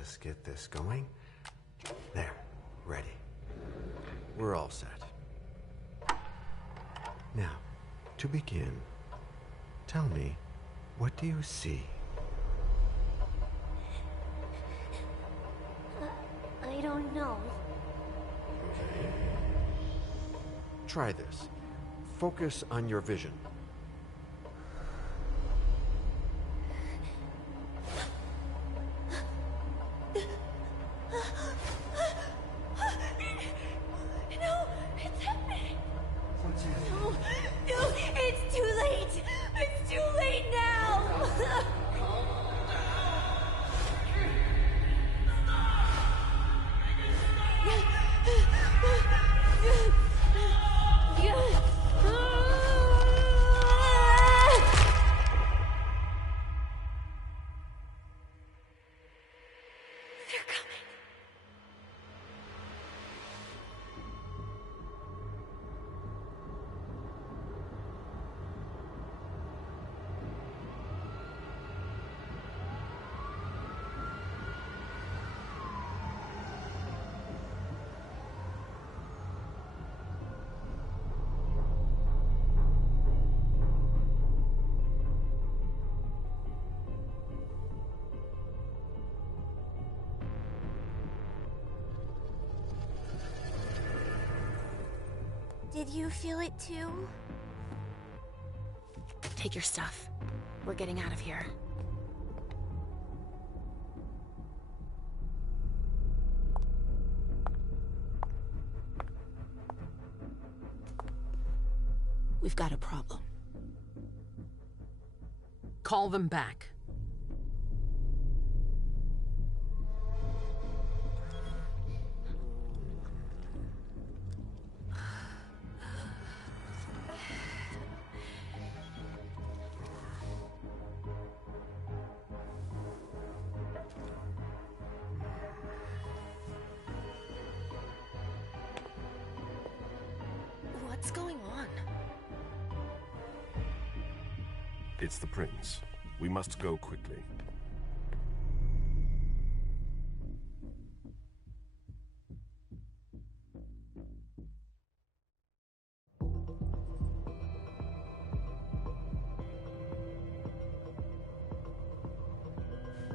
us get this going. There, ready. We're all set. Now, to begin, tell me, what do you see? I don't know. Try this. Focus on your vision. No, it's happening. No, no, it's too late. It's too late now. They're coming. Did you feel it too? Take your stuff. We're getting out of here. We've got a problem. Call them back. What's going on? It's the prince. We must go quickly.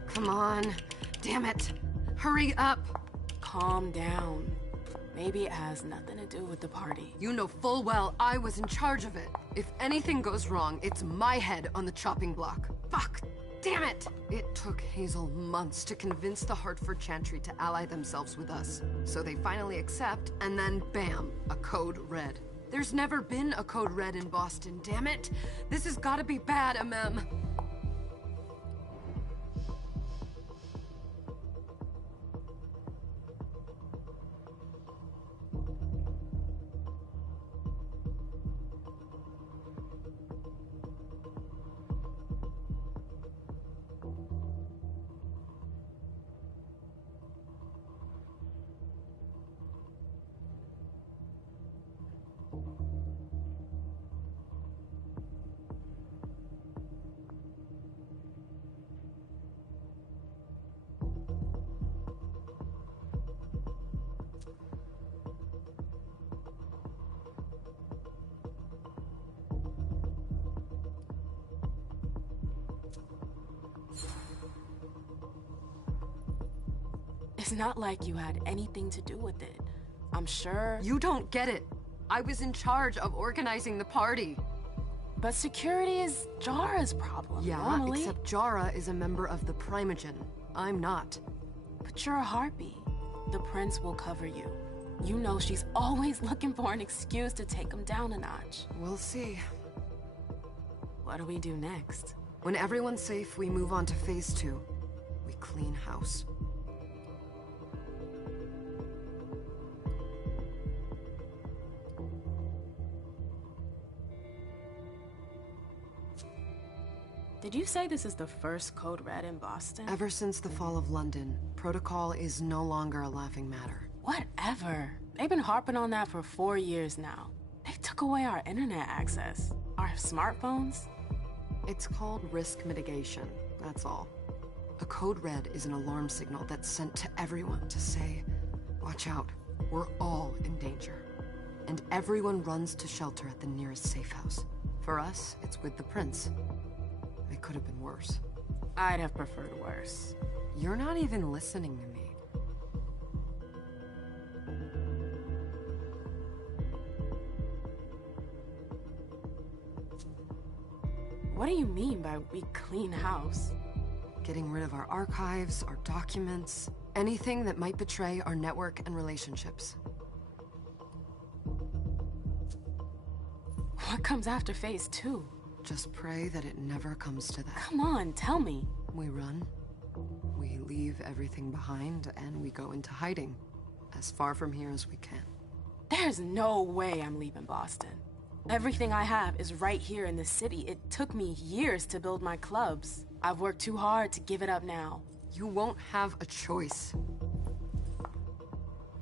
Come on. Damn it. Hurry up. Calm down. Maybe it has nothing to do with the party. You know full well I was in charge of it. If anything goes wrong, it's my head on the chopping block. Fuck! Damn it! It took Hazel months to convince the Hartford Chantry to ally themselves with us. So they finally accept, and then bam, a code red. There's never been a code red in Boston, damn it! This has gotta be bad, Amem. It's not like you had anything to do with it. I'm sure... You don't get it. I was in charge of organizing the party. But security is Jara's problem, Yeah, normally. except Jara is a member of the Primogen. I'm not. But you're a harpy. The prince will cover you. You know she's always looking for an excuse to take him down a notch. We'll see. What do we do next? When everyone's safe, we move on to phase 2. We clean house. Did you say this is the first code red in Boston? Ever since the fall of London, protocol is no longer a laughing matter. Whatever. They've been harping on that for 4 years now. They took away our internet access. Our smartphones. It's called risk mitigation, that's all. A code red is an alarm signal that's sent to everyone to say, watch out, we're all in danger. And everyone runs to shelter at the nearest safe house. For us, it's with the prince. It could have been worse. I'd have preferred worse. You're not even listening to me. What do you mean by we clean house? Getting rid of our archives, our documents, anything that might betray our network and relationships. What comes after phase 2? Just pray that it never comes to that. Come on, tell me. We run, we leave everything behind, and we go into hiding. As far from here as we can. There's no way I'm leaving Boston. Everything I have is right here in the city. It took me years to build my clubs. I've worked too hard to give it up now. You won't have a choice.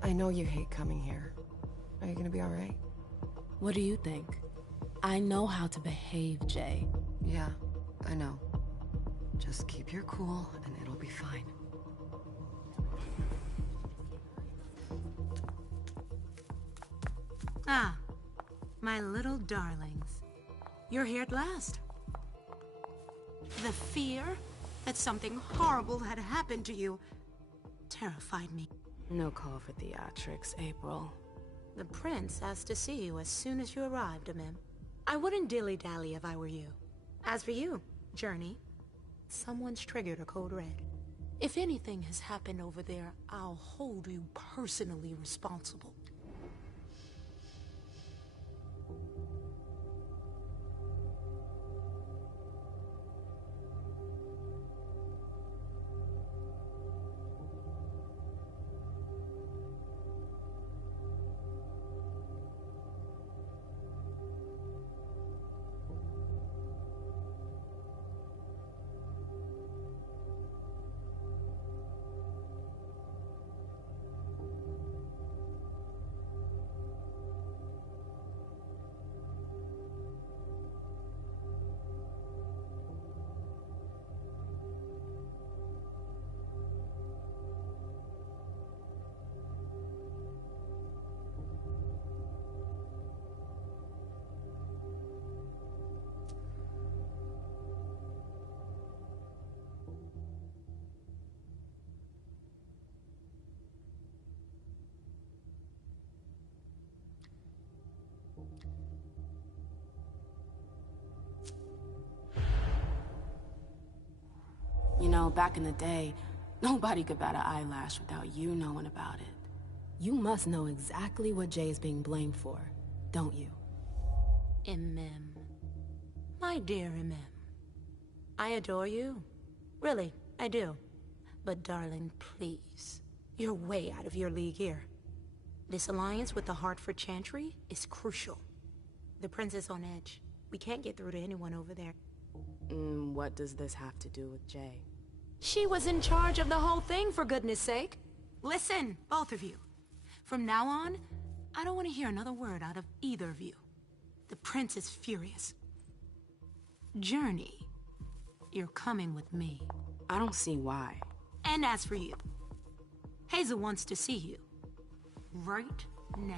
I know you hate coming here. Are you gonna be alright? What do you think? I know how to behave, Jay. Yeah, I know. Just keep your cool and it'll be fine. Ah, my little darlings. You're here at last. The fear that something horrible had happened to you terrified me. No call for theatrics, April. The prince asked to see you as soon as you arrived, Amim. I wouldn't dilly-dally if I were you. As for you, Journey, someone's triggered a code red. If anything has happened over there, I'll hold you personally responsible. You know, back in the day, nobody could bat an eyelash without you knowing about it. You must know exactly what Jay is being blamed for, don't you? Imem. My dear Imem. I adore you. Really, I do. But darling, please. You're way out of your league here. This alliance with the Hartford Chantry is crucial. The prince is on edge. We can't get through to anyone over there. What does this have to do with Jay? She was in charge of the whole thing, for goodness sake. Listen, both of you. From now on, I don't want to hear another word out of either of you. The prince is furious. Journey, you're coming with me. I don't see why. And as for you, Hazel wants to see you. Right now.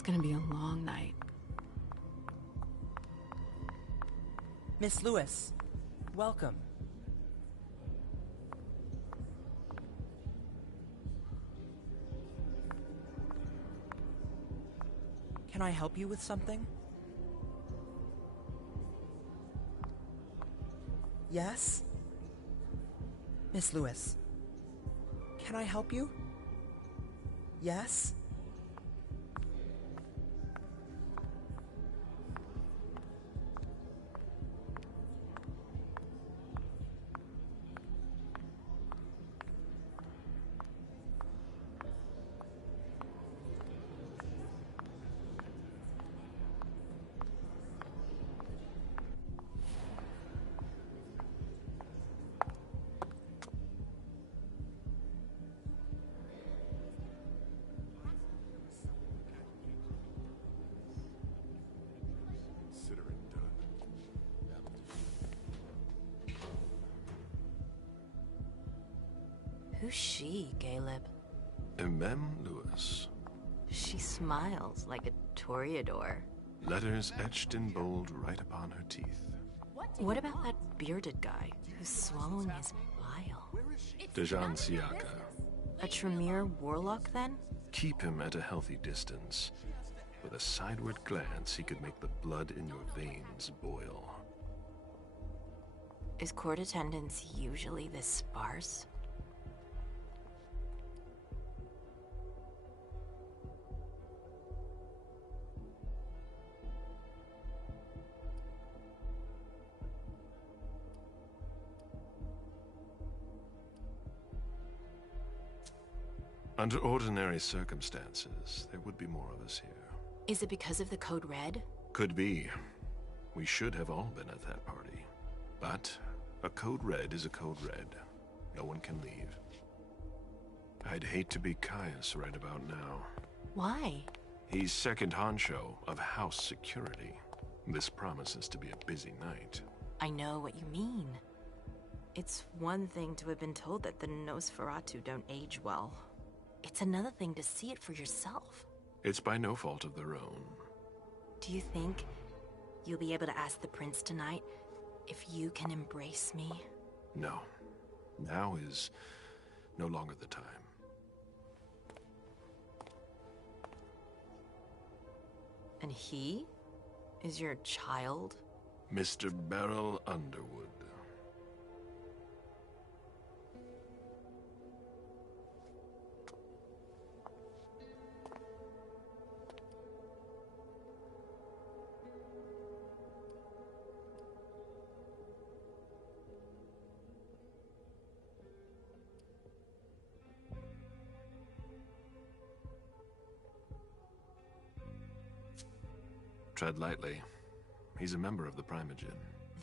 It's gonna be a long night. Miss Lewis, welcome. Can I help you with something? Yes? Miss Lewis, can I help you? Yes? Consider it done. Who's she, Caleb? Mem Lewis. She smiles like a toreador. Letters etched in bold right upon her teeth. What about that bearded guy who's swallowing his bile? Dejan Siaka. A Tremere warlock, then? Keep him at a healthy distance. With a sideward glance, he could make the blood in your veins boil. Is court attendance usually this sparse? Under ordinary circumstances, there would be more of us here. Is it because of the Code Red? Could be. We should have all been at that party. But a Code Red is a Code Red. No one can leave. I'd hate to be Caius right about now. Why? He's second honcho of house security. This promises to be a busy night. I know what you mean. It's one thing to have been told that the Nosferatu don't age well. It's another thing to see it for yourself. It's by no fault of their own. Do you think you'll be able to ask the prince tonight if you can embrace me? No. Now is no longer the time. And he is your child? Mr. Beryl Underwood. Tread lightly. He's a member of the Primogen.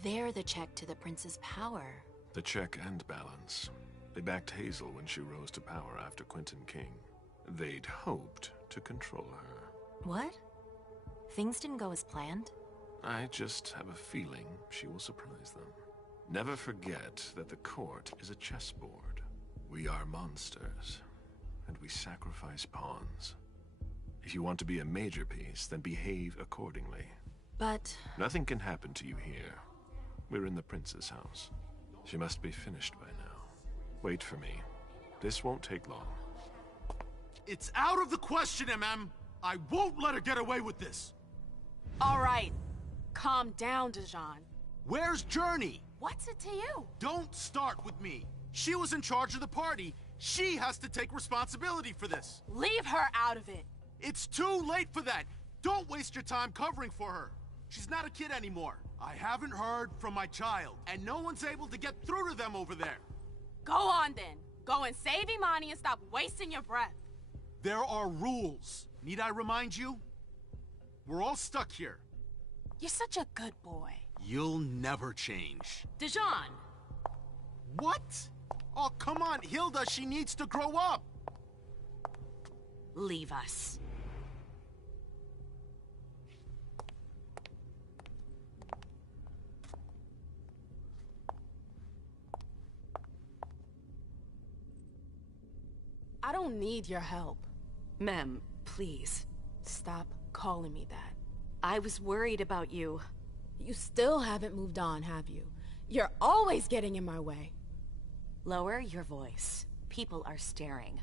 They're the check to the prince's power. The check and balance. They backed Hazel when she rose to power after Quentin King. They'd hoped to control her. What? Things didn't go as planned? I just have a feeling she will surprise them. Never forget that the court is a chessboard. We are monsters, and we sacrifice pawns. If you want to be a major piece, then behave accordingly. But... Nothing can happen to you here. We're in the prince's house. She must be finished by now. Wait for me. This won't take long. It's out of the question, MM! I won't let her get away with this! All right. Calm down, Dejan. Where's Journey? What's it to you? Don't start with me. She was in charge of the party. She has to take responsibility for this. Leave her out of it. It's too late for that. Don't waste your time covering for her. She's not a kid anymore. I haven't heard from my child, and no one's able to get through to them over there. Go on then. Go and save Imani and stop wasting your breath. There are rules. Need I remind you? We're all stuck here. You're such a good boy. You'll never change. Dejan! What? Oh, come on, Hilda, she needs to grow up. leave us. I don't need your help. Ma'am, please. Stop calling me that. I was worried about you. You still haven't moved on, have you? You're always getting in my way. Lower your voice. People are staring.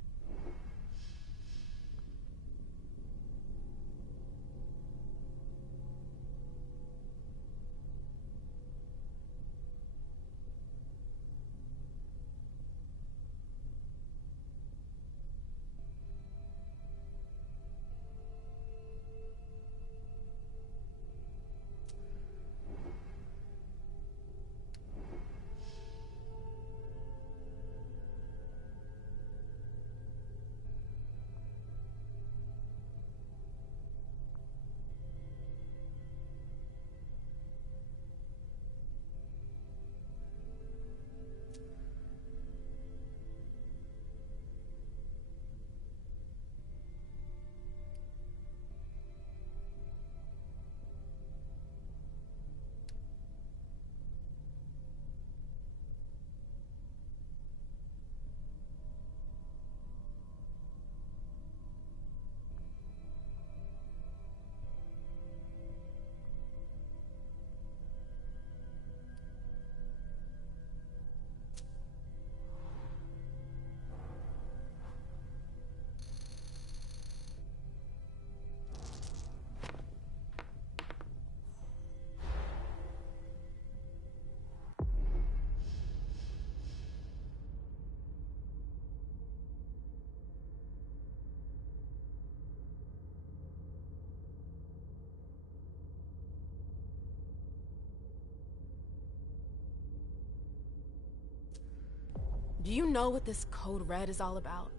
Do you know what this Code Red is all about?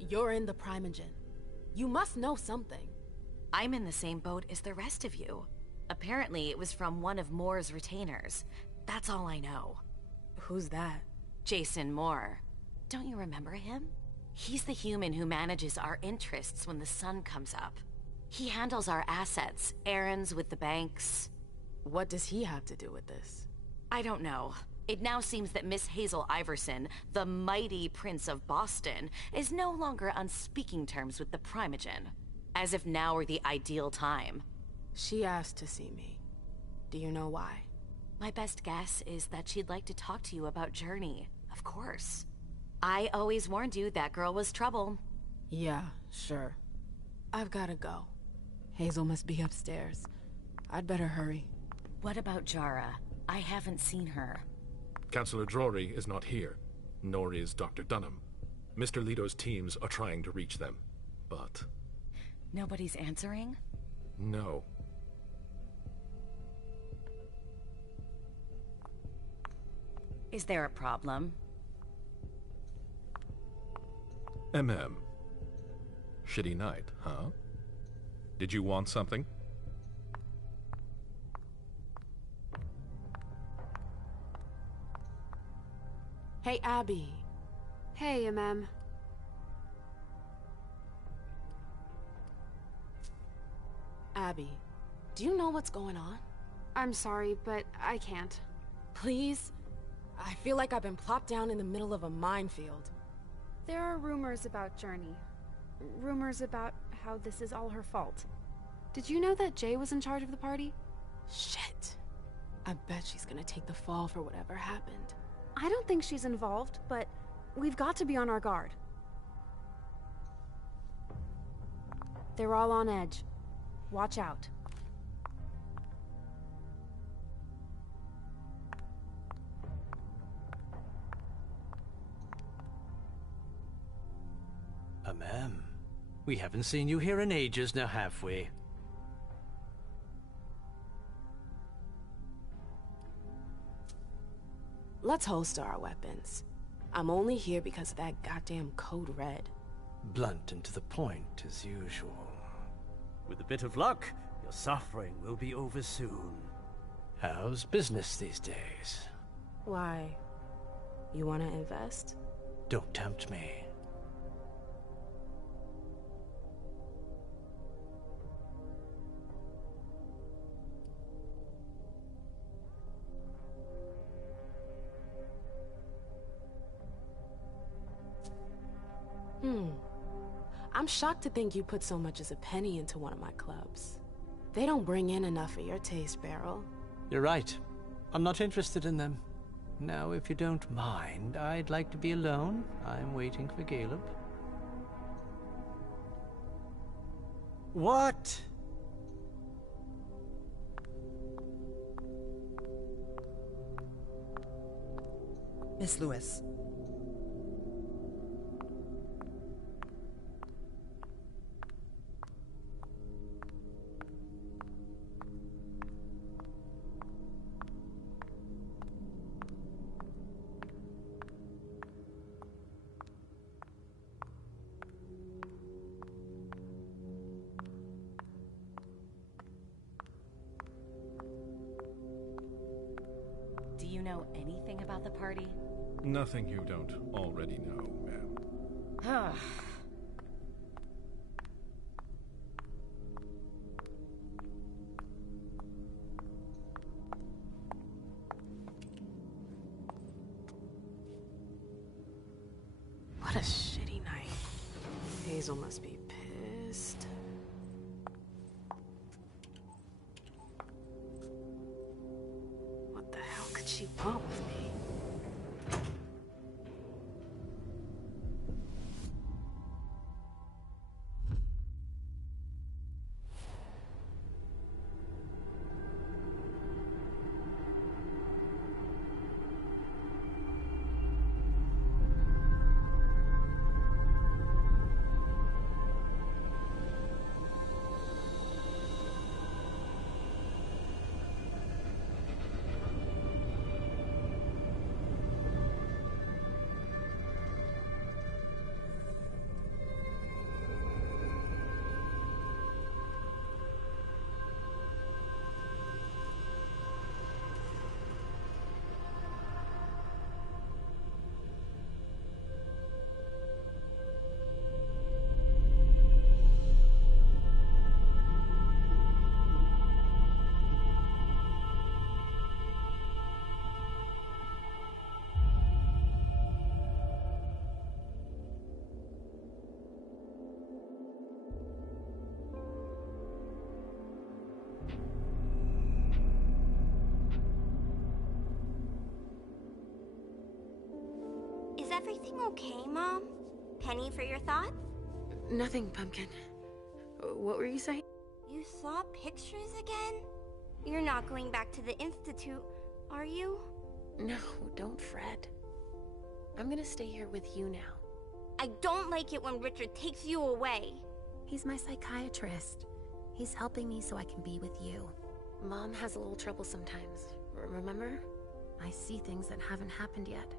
You're in the Primogen. You must know something. I'm in the same boat as the rest of you. Apparently, it was from one of Moore's retainers. That's all I know. Who's that? Jason Moore. Don't you remember him? He's the human who manages our interests when the sun comes up. He handles our assets, errands with the banks. What does he have to do with this? I don't know. It now seems that Miss Hazel Iverson, the mighty Prince of Boston, is no longer on speaking terms with the Primogen. As if now were the ideal time. She asked to see me. Do you know why? My best guess is that she'd like to talk to you about Journey, of course. I always warned you that girl was trouble. Yeah, sure. I've gotta go. Hazel must be upstairs. I'd better hurry. What about Jara? I haven't seen her. Councillor Drury is not here, nor is Dr. Dunham. Mr. Leto's teams are trying to reach them, but... Nobody's answering? No. Is there a problem? MM. Shitty night, huh? Did you want something? Hey, Abby. Hey, MM. Abby, do you know what's going on? I'm sorry, but I can't. Please? I feel like I've been plopped down in the middle of a minefield. There are rumors about Journey. Rumors about how this is all her fault. Did you know that Jay was in charge of the party? Shit. I bet she's gonna take the fall for whatever happened. I don't think she's involved, but we've got to be on our guard. They're all on edge. Watch out. Ma'am, we haven't seen you here in ages now, have we? Let's holster our weapons. I'm only here because of that goddamn Code Red. Blunt and to the point, as usual. With a bit of luck, your suffering will be over soon. How's business these days? Why? You wanna invest? Don't tempt me. I'm shocked to think you put so much as a penny into one of my clubs. They don't bring in enough for your taste, Beryl. You're right. I'm not interested in them. Now, if you don't mind, I'd like to be alone. I'm waiting for Caleb. What? Miss Lewis. Do you know anything about the party? Nothing you don't already know, ma'am. What a shitty night. Hazel must be pissed. What the hell could she want with me? Is everything okay, Mom? Penny for your thoughts? Nothing, Pumpkin. What were you saying? You saw pictures again? You're not going back to the Institute, are you? No, don't fret. I'm gonna stay here with you now. I don't like it when Richard takes you away. He's my psychiatrist. He's helping me so I can be with you. Mom has a little trouble sometimes, remember? I see things that haven't happened yet.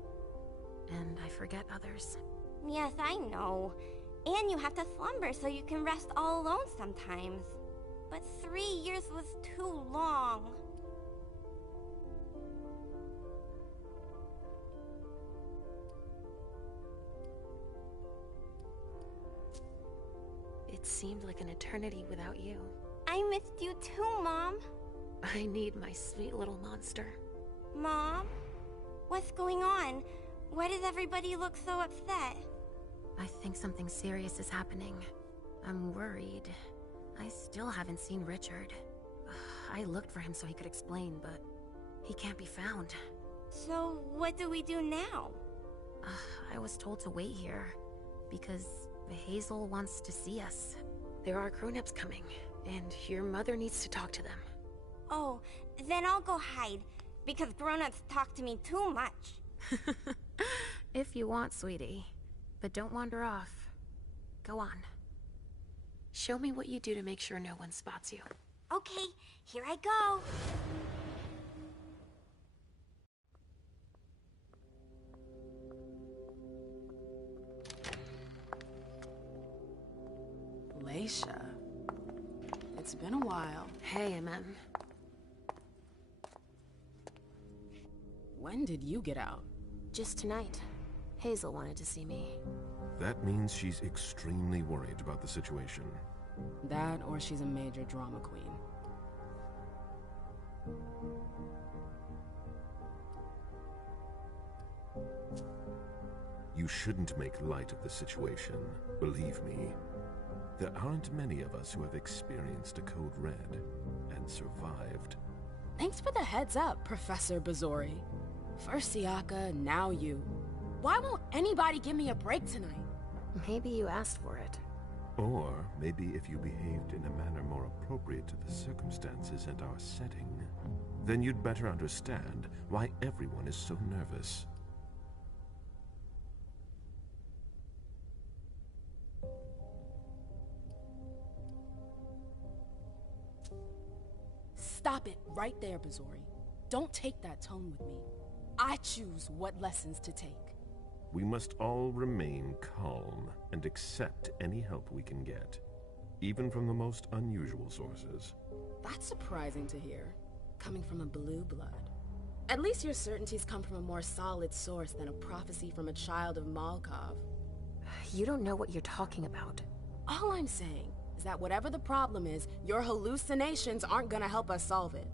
And I forget others. Yes, I know. And you have to slumber so you can rest all alone sometimes. But 3 years was too long. It seemed like an eternity without you. I missed you too, Mom. I need my sweet little monster. Mom? What's going on? Why does everybody look so upset? I think something serious is happening. I'm worried. I still haven't seen Richard. I looked for him so he could explain, but he can't be found. So, what do we do now? I was told to wait here, because Hazel wants to see us. There are grown-ups coming, and your mother needs to talk to them. Oh, then I'll go hide, because grown-ups talk to me too much. If you want, sweetie. But don't wander off. Go on. Show me what you do to make sure no one spots you. Okay, here I go. Leisha. It's been a while. Hey, MM. When did you get out? Just tonight. Hazel wanted to see me. That means she's extremely worried about the situation. That, or she's a major drama queen. You shouldn't make light of the situation, believe me. There aren't many of us who have experienced a code red and survived. Thanks for the heads up, Professor Bazori. First Siaka, now you. Why won't anybody give me a break tonight? Maybe you asked for it. Or maybe if you behaved in a manner more appropriate to the circumstances and our setting, then you'd better understand why everyone is so nervous. Stop it right there, Bazori. Don't take that tone with me. I choose what lessons to take. We must all remain calm and accept any help we can get, even from the most unusual sources. That's surprising to hear, coming from a blue blood. At least your certainties come from a more solid source than a prophecy from a child of Malkov. You don't know what you're talking about. All I'm saying is that whatever the problem is, your hallucinations aren't gonna help us solve it.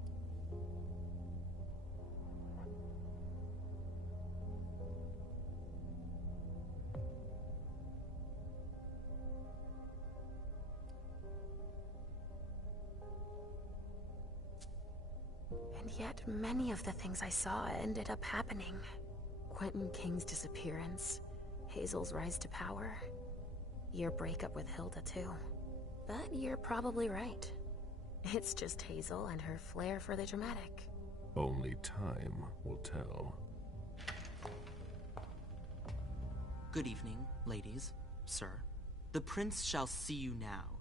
And yet, many of the things I saw ended up happening. Quentin King's disappearance, Hazel's rise to power, your breakup with Hilda too. But you're probably right. It's just Hazel and her flair for the dramatic. Only time will tell. Good evening, ladies, sir. The prince shall see you now.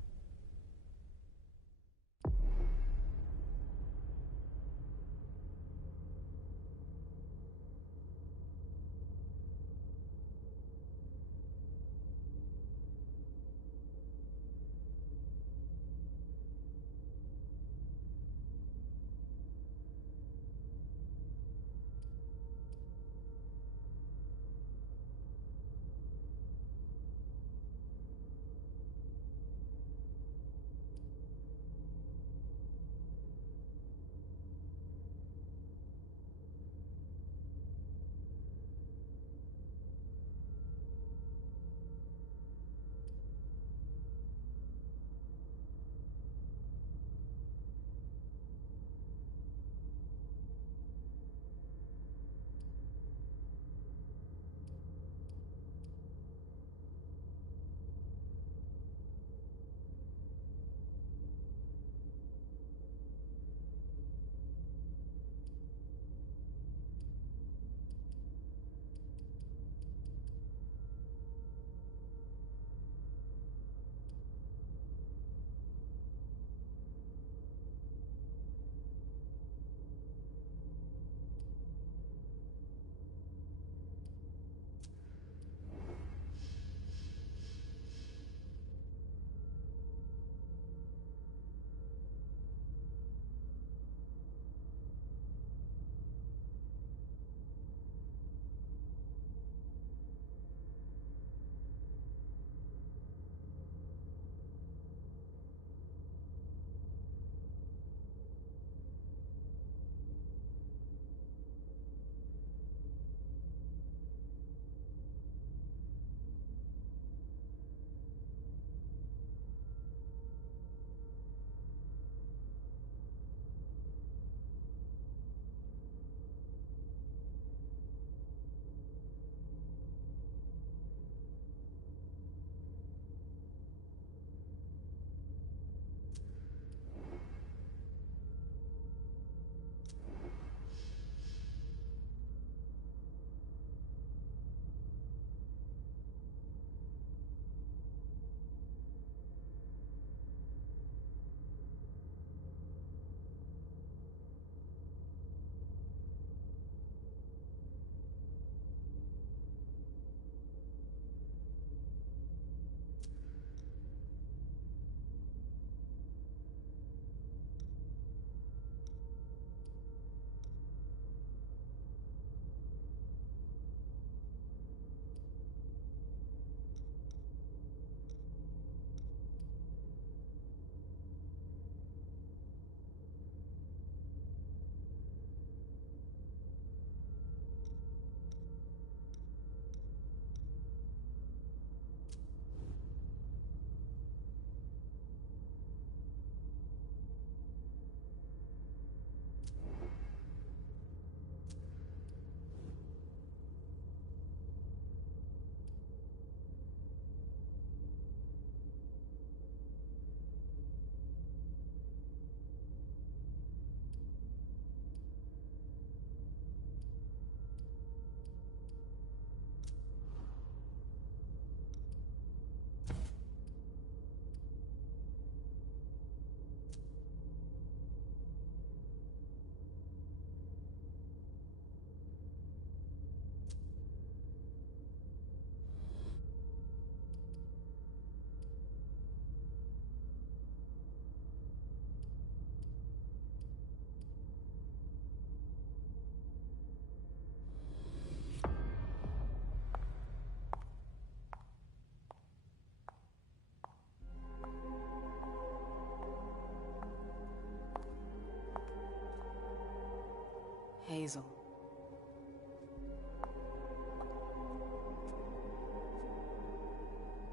Hazel.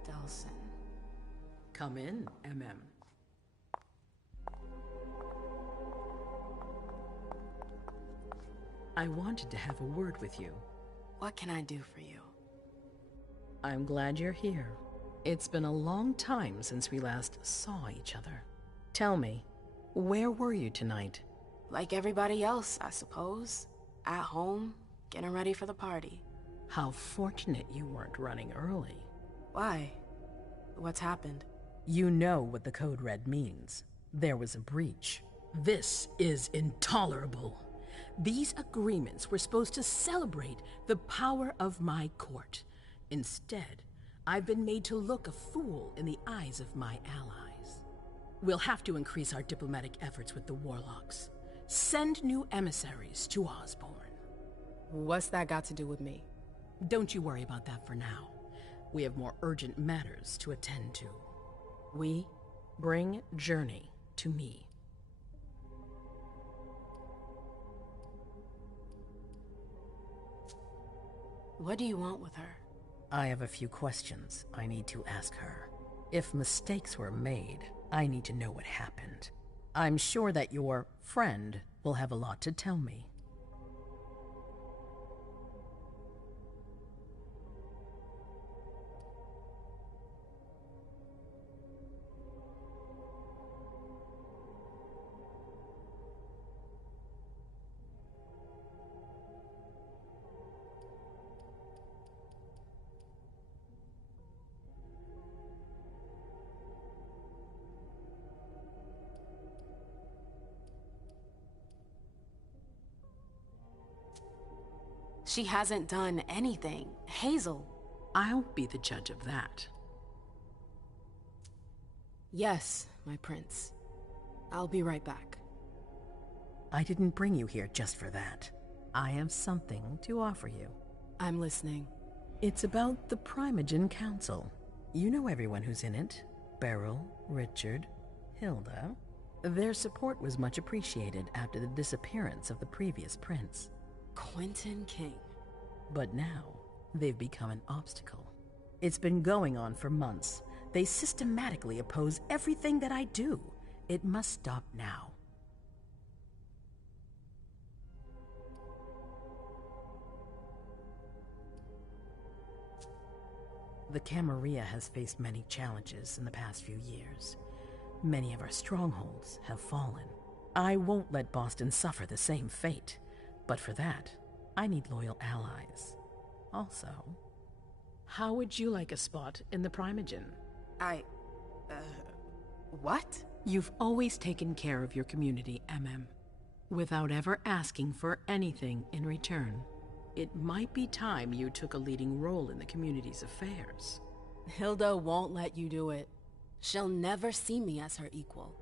Delsin. Come in, MM. I wanted to have a word with you. What can I do for you? I'm glad you're here. It's been a long time since we last saw each other. Tell me, where were you tonight? Like everybody else, I suppose. At home, getting ready for the party. How fortunate you weren't running early. Why? What's happened? You know what the Code Red means. There was a breach. This is intolerable. These agreements were supposed to celebrate the power of my court. Instead, I've been made to look a fool in the eyes of my allies. We'll have to increase our diplomatic efforts with the Warlocks. Send new emissaries to Osborne. What's that got to do with me? Don't you worry about that for now. We have more urgent matters to attend to. We bring Journey to me. What do you want with her? I have a few questions I need to ask her. If mistakes were made, I need to know what happened. I'm sure that your friend will have a lot to tell me. She hasn't done anything. Hazel. I'll be the judge of that. Yes, my prince. I'll be right back. I didn't bring you here just for that. I have something to offer you. I'm listening. It's about the Primogen Council. You know everyone who's in it. Beryl, Richard, Hilda. Their support was much appreciated after the disappearance of the previous prince. Quentin King. But now, they've become an obstacle. It's been going on for months. They systematically oppose everything that I do. It must stop now. The Camarilla has faced many challenges in the past few years. Many of our strongholds have fallen. I won't let Boston suffer the same fate. But for that, I need loyal allies. Also, how would you like a spot in the Primogen? What? You've always taken care of your community, MM, without ever asking for anything in return. It might be time you took a leading role in the community's affairs. Hilda won't let you do it. She'll never see me as her equal.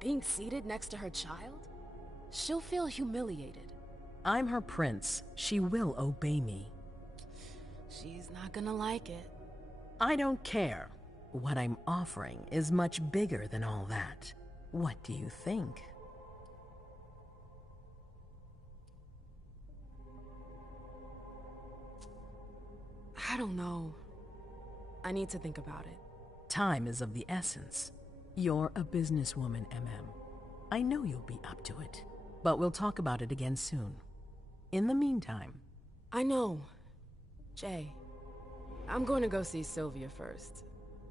Being seated next to her child? She'll feel humiliated. I'm her prince. She will obey me. She's not gonna like it. I don't care. What I'm offering is much bigger than all that. What do you think? I don't know. I need to think about it. Time is of the essence. You're a businesswoman, MM. I know you'll be up to it. But we'll talk about it again soon. In the meantime... I know. Jay, I'm going to go see Sylvia first.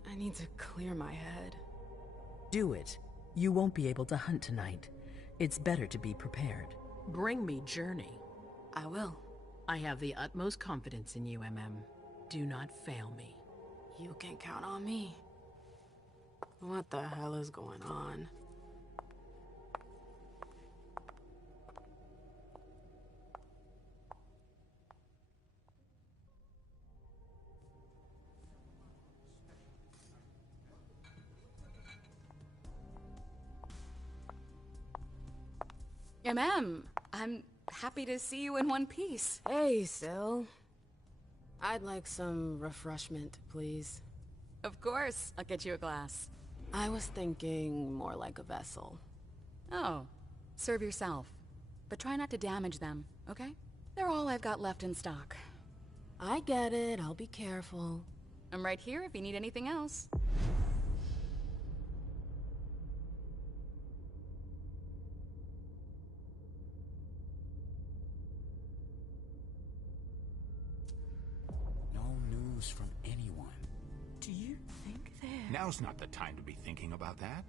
I need to clear my head. Do it. You won't be able to hunt tonight. It's better to be prepared. Bring me Journey. I will. I have the utmost confidence in you, MM. Do not fail me. You can count on me. What the hell is going on? I'm happy to see you in one piece. Hey, Syl. I'd like some refreshment, please. Of course, I'll get you a glass. I was thinking more like a vessel. Oh, serve yourself. but try not to damage them, okay? They're all I've got left in stock. I get it. I'll be careful. I'm right here if you need anything else. No news from anyone. Do you think they're... Now's not the time to be thinking about that.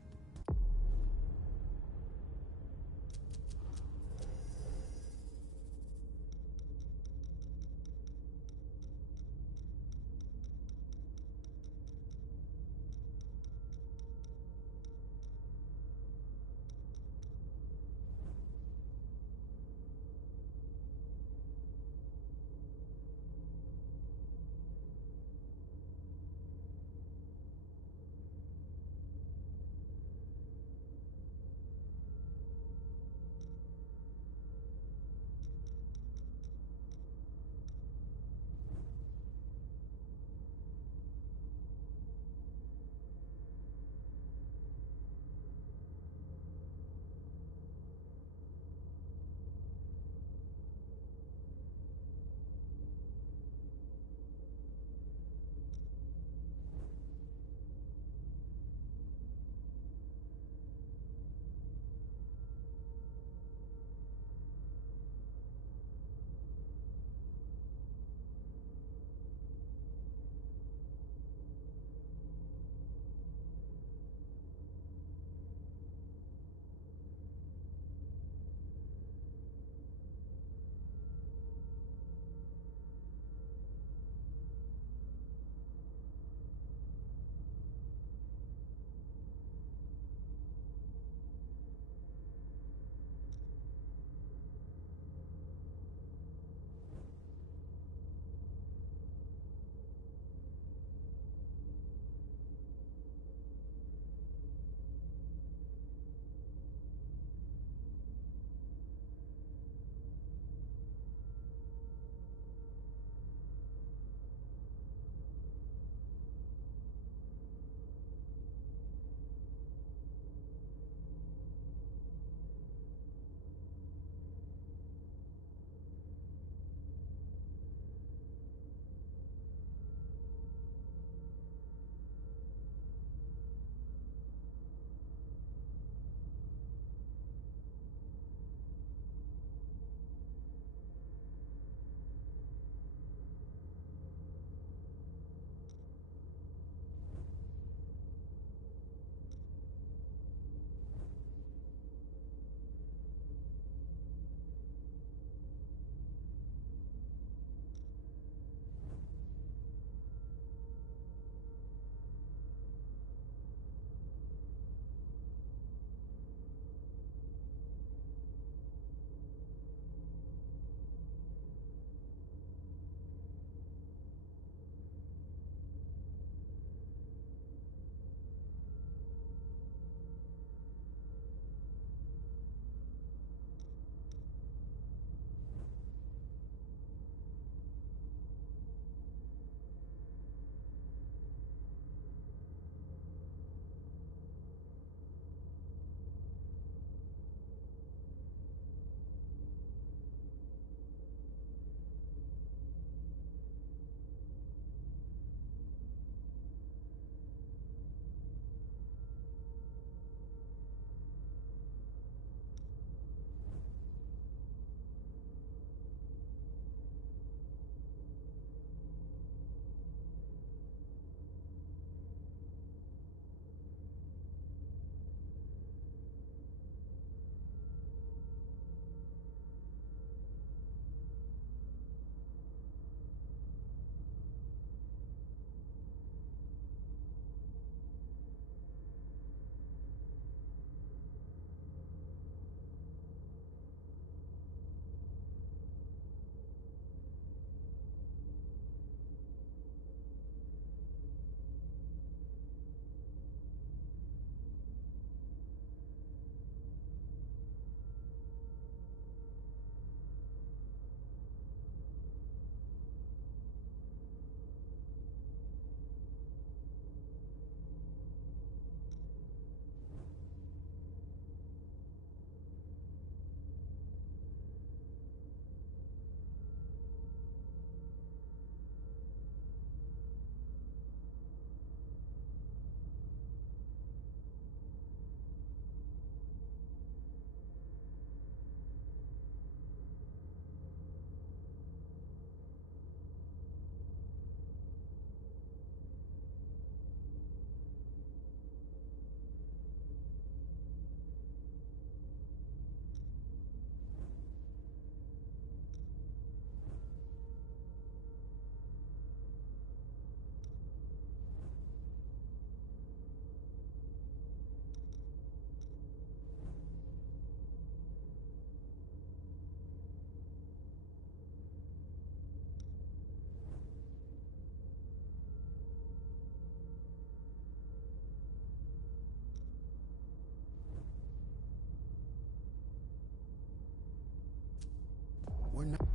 We're not...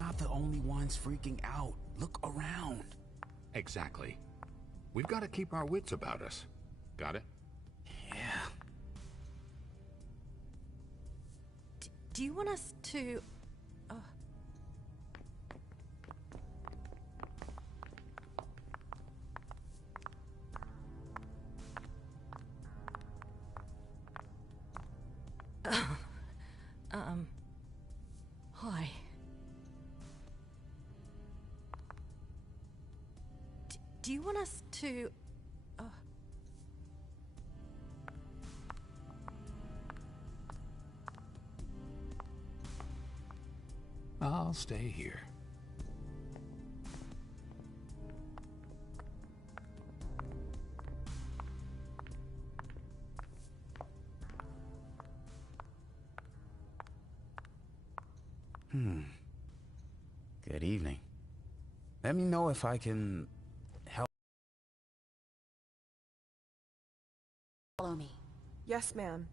Not the only ones freaking out. Look around. Exactly. We've got to keep our wits about us. Got it? Yeah. Do you want us to... Hi. Do you want us to... I'll stay here. Good evening. Let me know if I can help. Follow me. Yes, ma'am.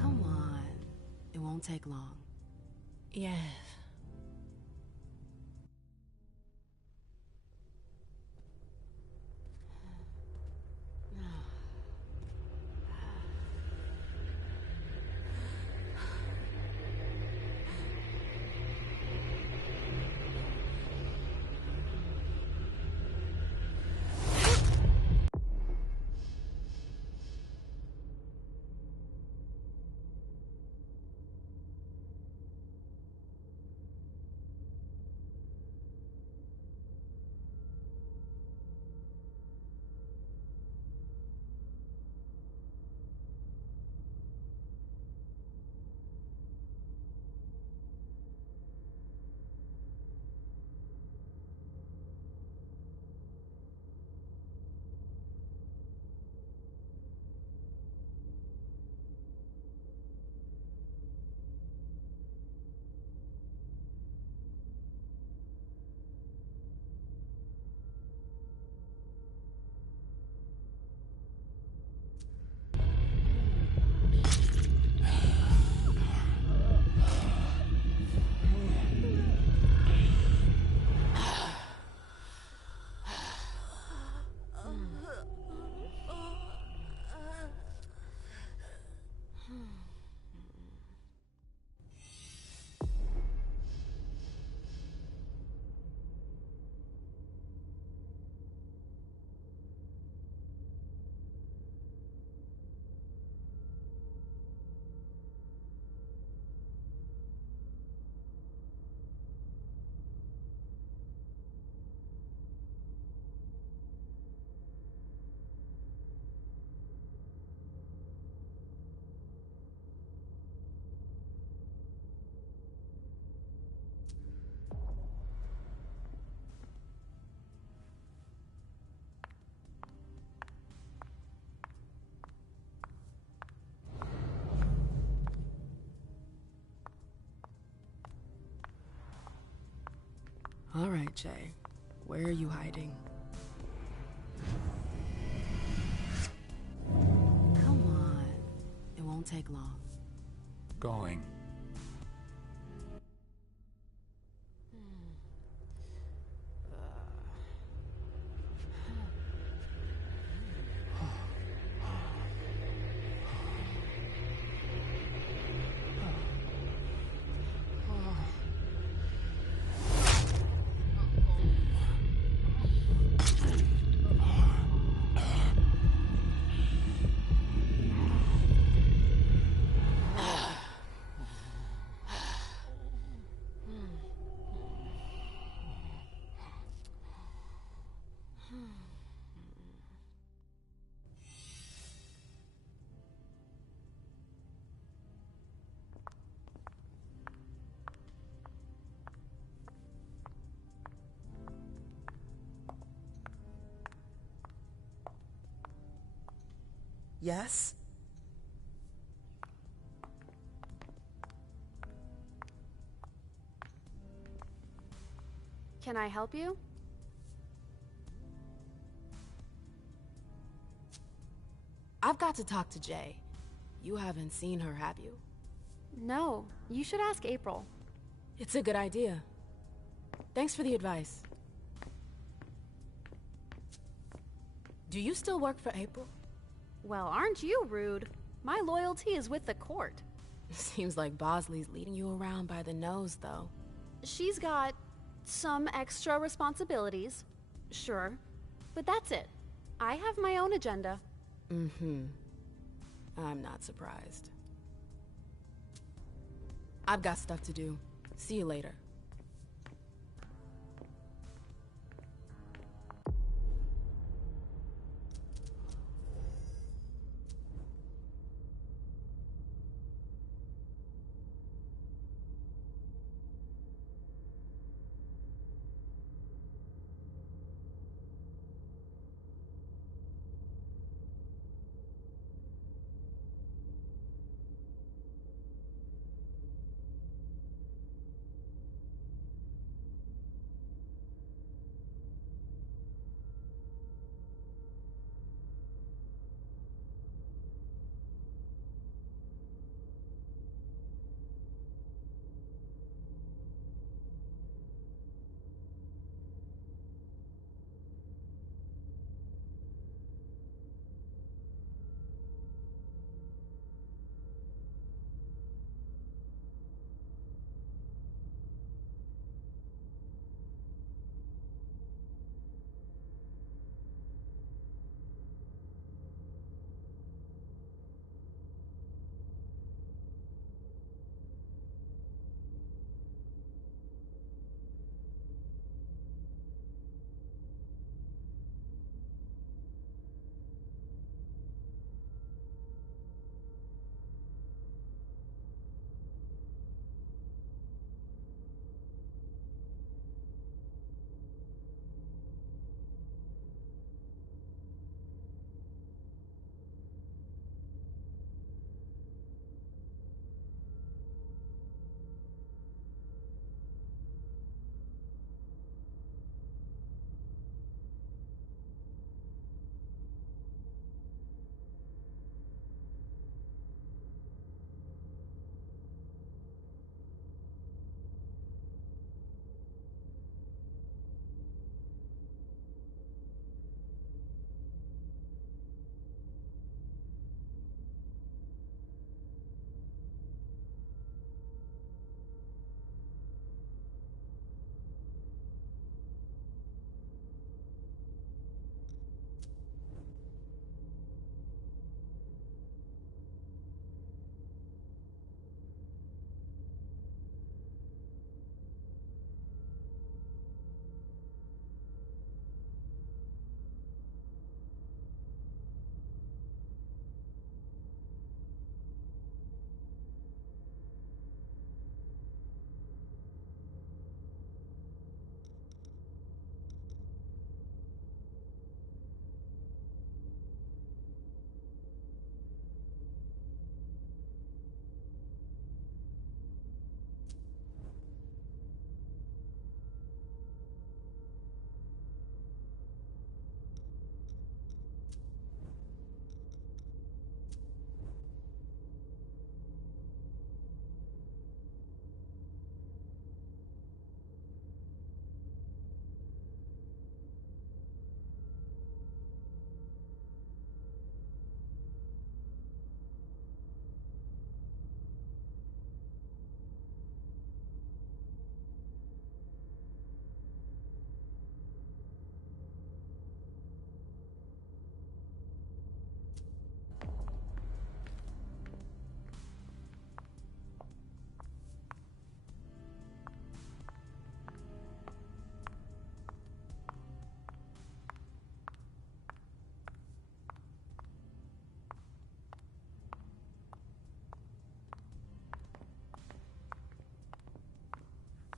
Come on. It won't take long. Yes. All right, Jay. Where are you hiding? Come on. It won't take long. Going. Yes? Can I help you? I've got to talk to Jay. You haven't seen her, have you? No, you should ask April. It's a good idea. Thanks for the advice. Do you still work for April? Well, aren't you rude? My loyalty is with the court. Seems like Bosley's leading you around by the nose, though. She's got some extra responsibilities, sure, but that's it. I have my own agenda. Mm-hmm. I'm not surprised. I've got stuff to do. See you later.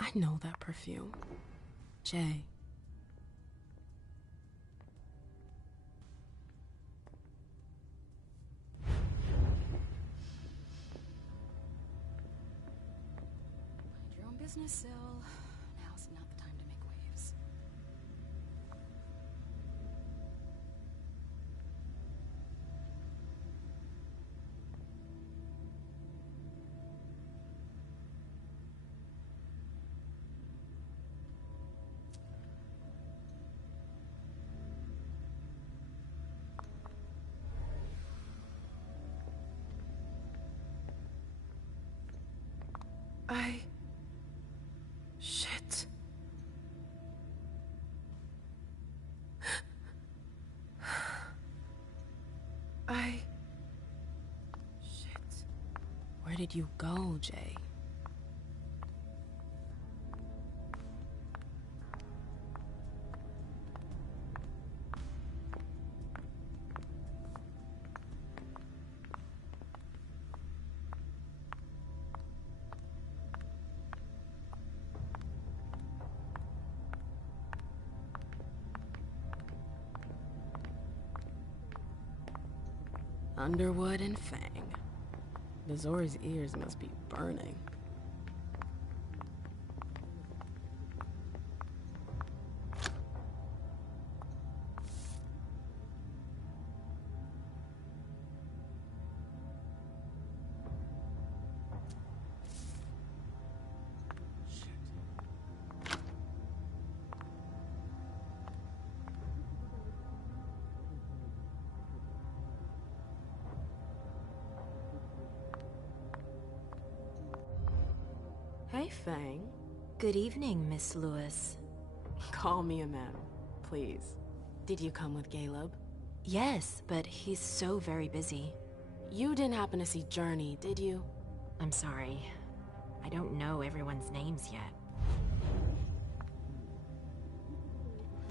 I know that perfume. Jay. business, Syl. Now's not the time to make waves. Shit. Shit. Where did you go, Jay? Underwood and Fang. Bazor's ears must be burning. Hey, Fang. Good evening, Miss Lewis. Call me a ma'am, please. Did you come with Caleb? Yes, but he's so very busy. You didn't happen to see Journey, did you? I'm sorry. I don't know everyone's names yet.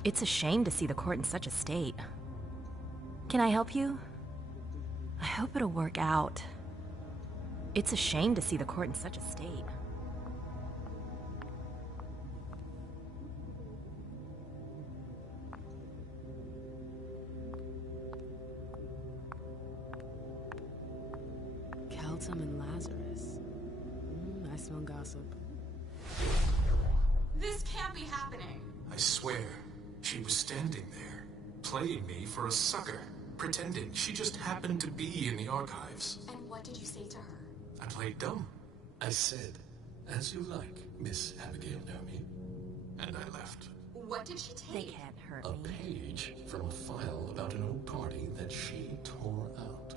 It's a shame to see the court in such a state. Can I help you? I hope it'll work out. It's a shame to see the court in such a state. Keltum and Lazarus. I smell gossip. This can't be happening. I swear, she was standing there, playing me for a sucker, pretending she just happened to be in the archives. And what did you say to her? I played dumb. I said, "As you like, Miss Abigail Naomi." And I left. What did she take? They can't hurt A me. page from a file about an old party that she tore out.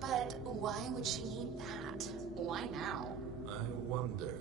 But why would she need that? Why now? I wonder.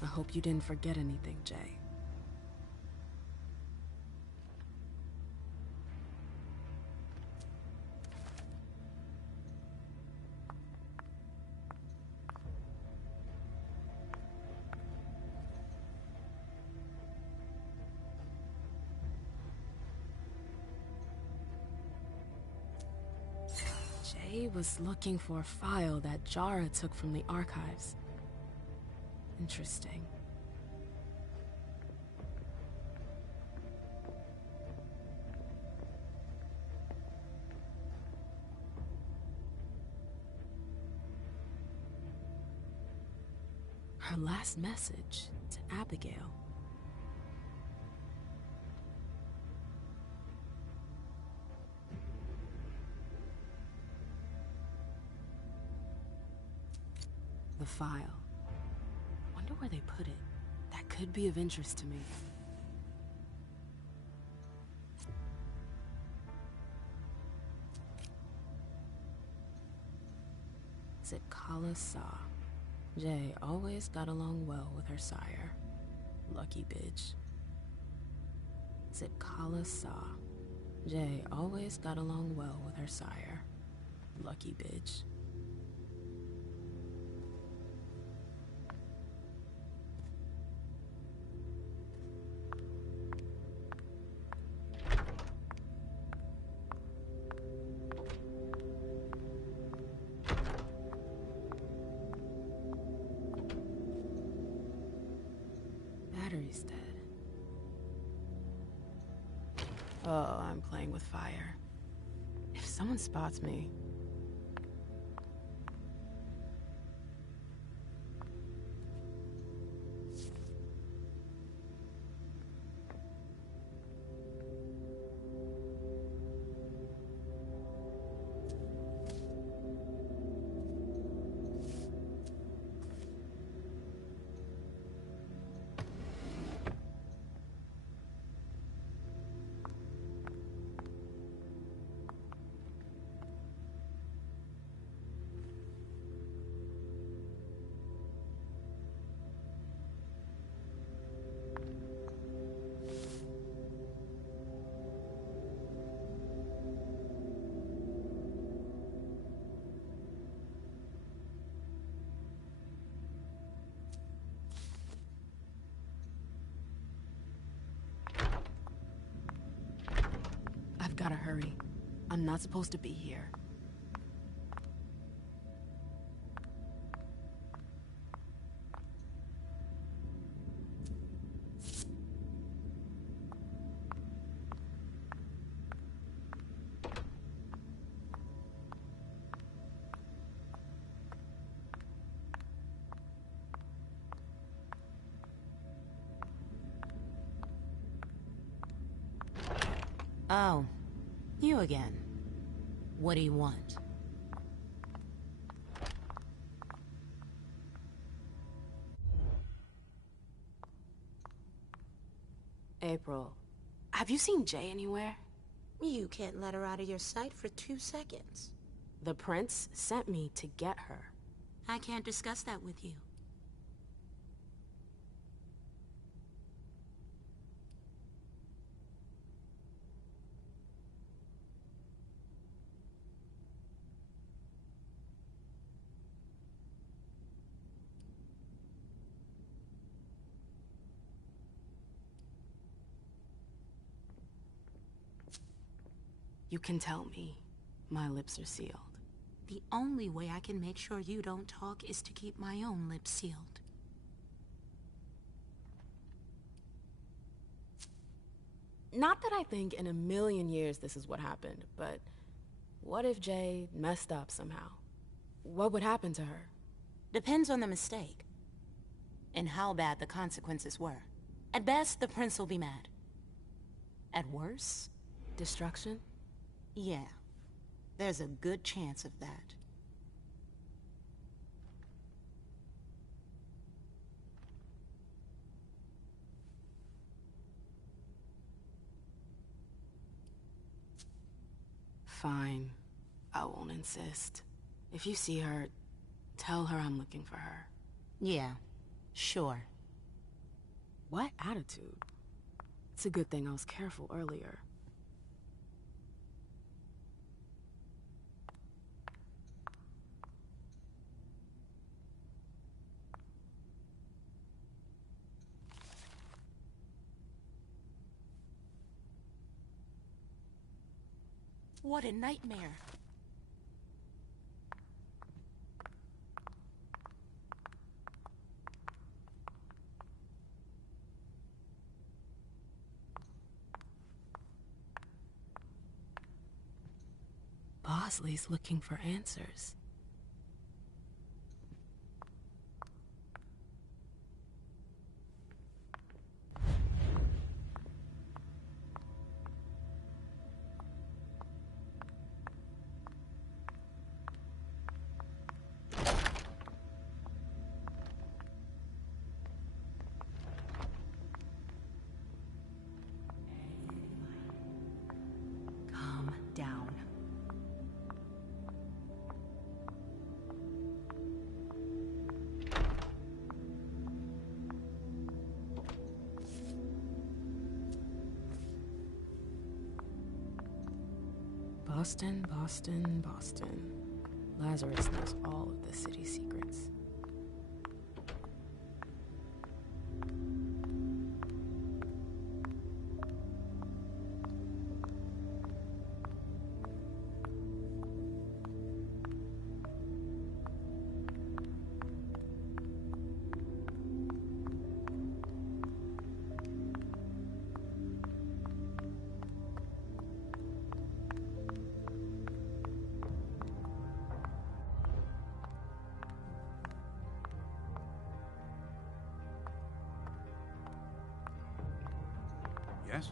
I hope you didn't forget anything, Jay. Jay was looking for a file that Jara took from the archives. Interesting. Her last message to Abigail. The file. Wonder where they put it. That could be of interest to me. Is it Kala Sa? Jay always got along well with her sire. Lucky bitch. Is it Kala Sa? Jay always got along well with her sire. Lucky bitch. Battery's dead. Oh, I'm playing with fire. If someone spots me... I've gotta hurry. I'm not supposed to be here. Oh, you again. What do you want? April, have you seen Jay anywhere? You can't let her out of your sight for 2 seconds. The prince sent me to get her. I can't discuss that with you. You can tell me. My lips are sealed. The only way I can make sure you don't talk is to keep my own lips sealed. Not that I think in a million years this is what happened, but what if Jay messed up somehow? What would happen to her? Depends on the mistake. And how bad the consequences were. At best, the prince will be mad. At worst... destruction? Yeah. There's a good chance of that. Fine. I won't insist. If you see her, tell her I'm looking for her. Yeah, sure. What attitude? It's a good thing I was careful earlier. What a nightmare. Bosley's looking for answers. Calm down. Boston, Boston, Boston. Lazarus knows all of the city's secrets. Yes?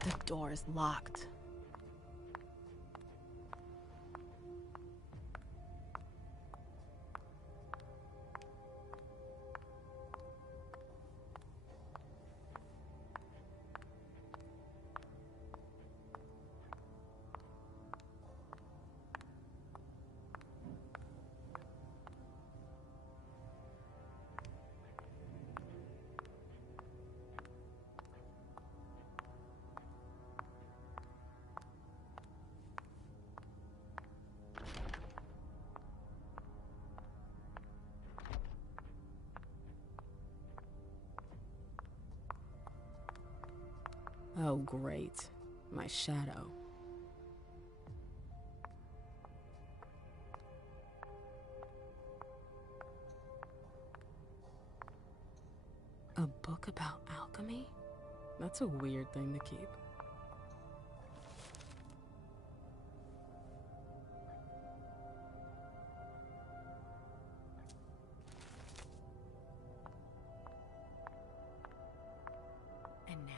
The door is locked. Oh, great. My shadow. A book about alchemy? That's a weird thing to keep. And now?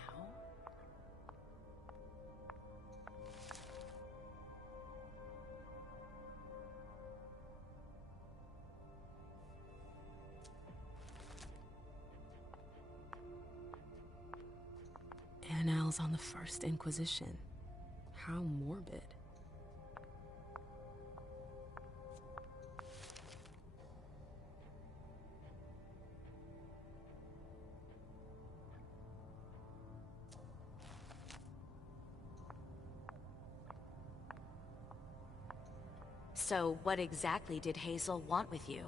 Annals on the First Inquisition. How morbid. So what exactly did Hazel want with you?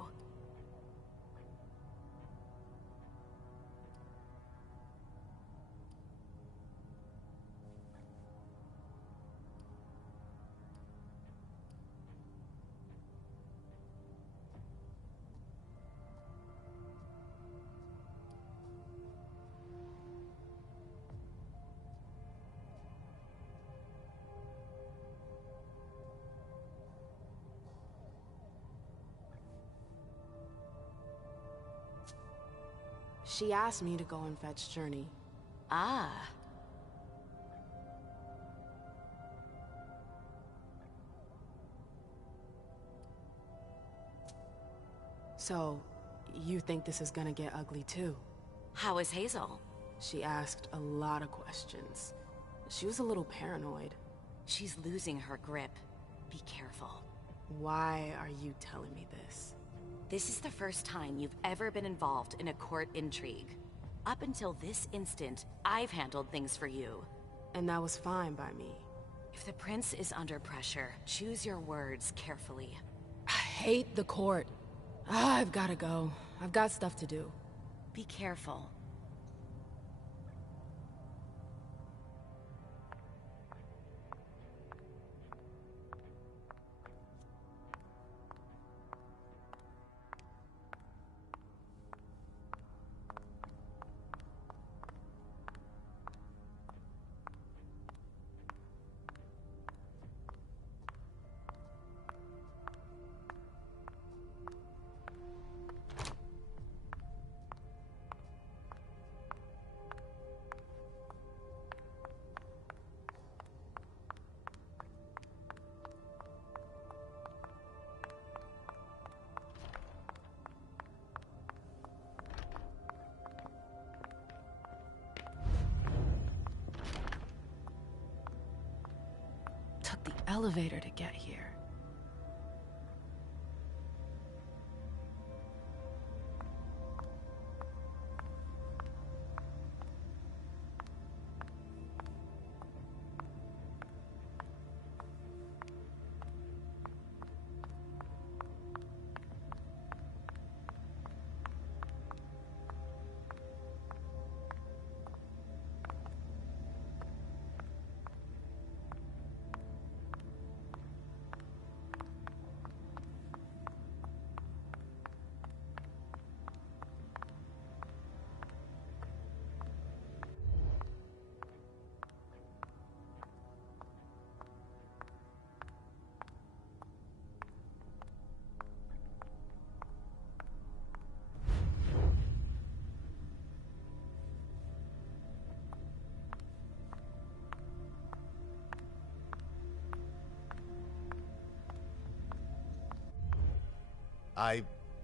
She asked me to go and fetch Journey. Ah. So, you think this is gonna get ugly too? How is Hazel? She asked a lot of questions. She was a little paranoid. She's losing her grip. Be careful. Why are you telling me this? This is the first time you've ever been involved in a court intrigue. Up until this instant, I've handled things for you. And that was fine by me. If the prince is under pressure, choose your words carefully. I hate the court. I've gotta go. I've got stuff to do. Be careful. Took the elevator to get here.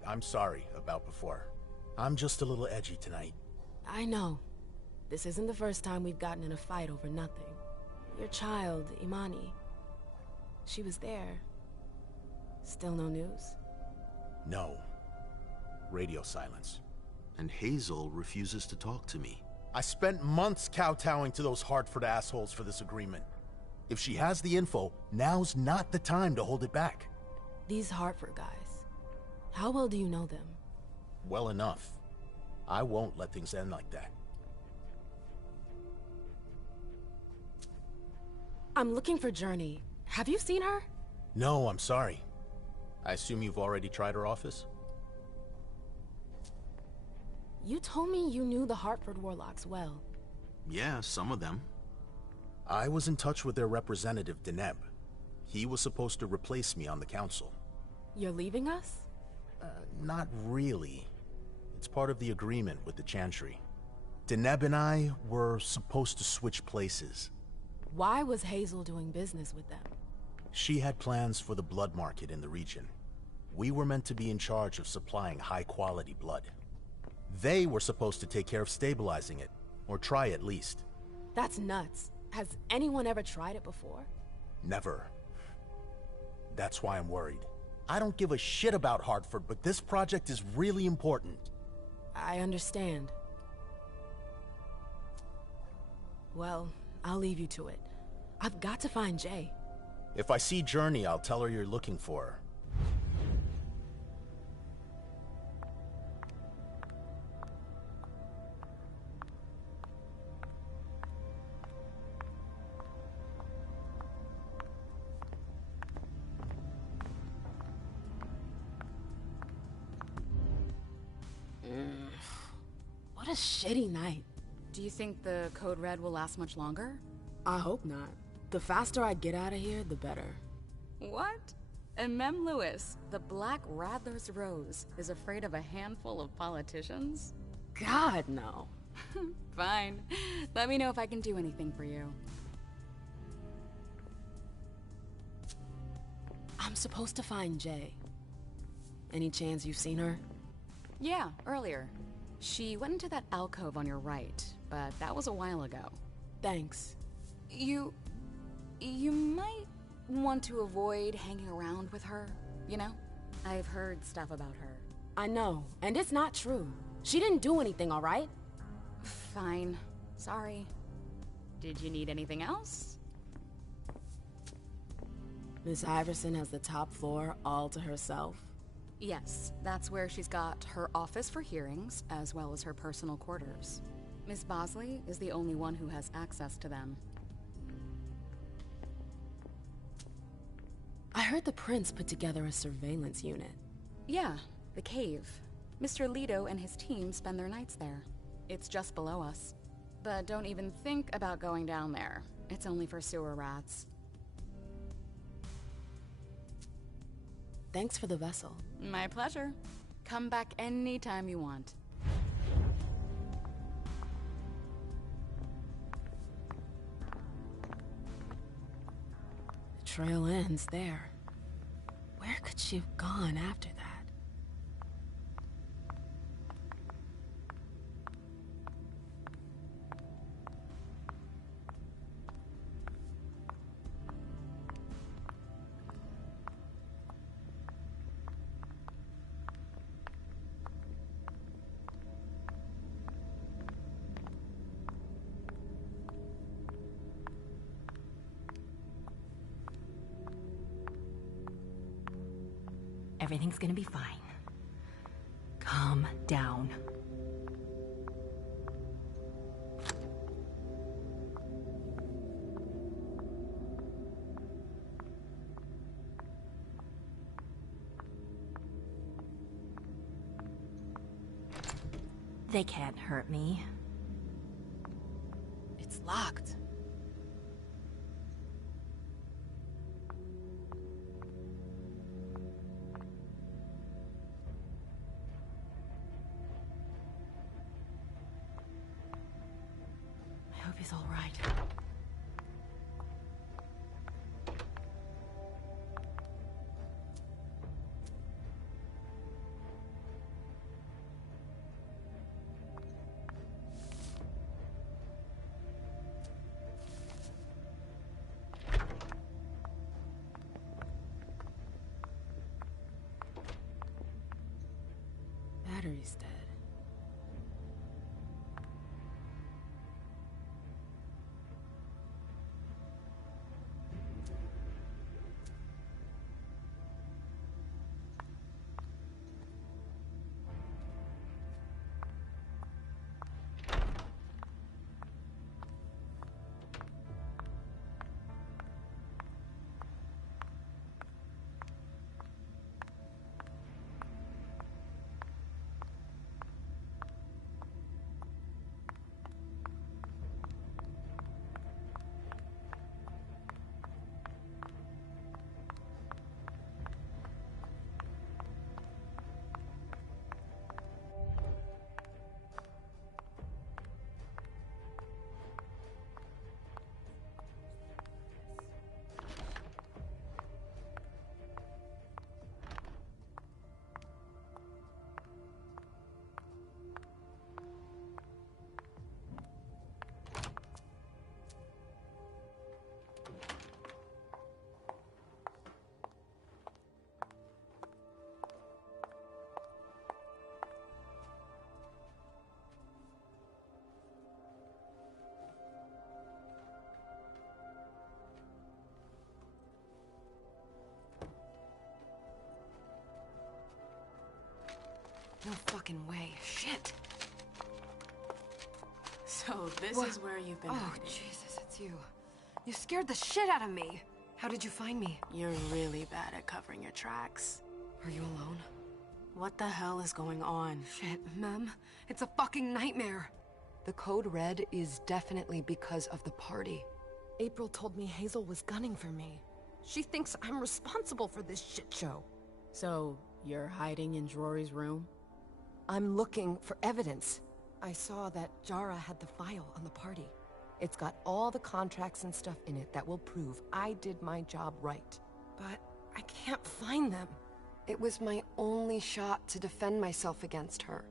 I'm sorry about before. I'm just a little edgy tonight. I know. This isn't the first time we've gotten in a fight over nothing. Your child, Imani. She was there. Still no news? No. Radio silence. And Hazel refuses to talk to me. I spent months kowtowing to those Hartford assholes for this agreement. If she has the info, now's not the time to hold it back. These Hartford guys. How well do you know them? Well enough. I won't let things end like that. I'm looking for Journey. Have you seen her? No, I'm sorry. I assume you've already tried her office? You told me you knew the Hartford Warlocks well. Yeah, some of them. I was in touch with their representative, Deneb. He was supposed to replace me on the council. You're leaving us? Not really. It's part of the agreement with the Chantry. Deneb and I were supposed to switch places. Why was Hazel doing business with them? She had plans for the blood market in the region. We were meant to be in charge of supplying high-quality blood. They were supposed to take care of stabilizing it, or try at least. That's nuts. Has anyone ever tried it before? Never. That's why I'm worried. I don't give a shit about Hartford, but this project is really important. I understand. Well, I'll leave you to it. I've got to find Jay. If I see Journey, I'll tell her you're looking for her. What a shitty night. Do you think the Code Red will last much longer? I hope not. The faster I get out of here, the better. What? And Mem Lewis, the Black Rattler's Rose, is afraid of a handful of politicians? God, no. Fine. Let me know if I can do anything for you. I'm supposed to find Jay. Any chance you've seen her? Yeah, earlier. She went into that alcove on your right, but that was a while ago. Thanks. You might want to avoid hanging around with her, you know? I've heard stuff about her. I know, and it's not true. She didn't do anything, all right? Fine. Sorry. Did you need anything else? Miss Iverson has the top floor all to herself? Yes, that's where she's got her office for hearings, as well as her personal quarters. Miss Bosley is the only one who has access to them. I heard the prince put together a surveillance unit. Yeah, the cave. Mr. Leto and his team spend their nights there. It's just below us. But don't even think about going down there. It's only for sewer rats. Thanks for the vessel. My pleasure. Come back anytime you want. The trail ends there. Where could she have gone after that? Everything's gonna be fine. Calm down. They can't hurt me. It's locked. I hope he's all right. Battery's dead. No fucking way. Shit. So this is where you've been Oh, hiding. Jesus, it's you. You scared the shit out of me. How did you find me? You're really bad at covering your tracks. Are you alone? What the hell is going on? Shit, Mem. It's a fucking nightmare. The code red is definitely because of the party. April told me Hazel was gunning for me. She thinks I'm responsible for this shit show. So, you're hiding in Drury's room? I'm looking for evidence. I saw that Jara had the file on the party. It's got all the contracts and stuff in it that will prove I did my job right. But I can't find them. It was my only shot to defend myself against her.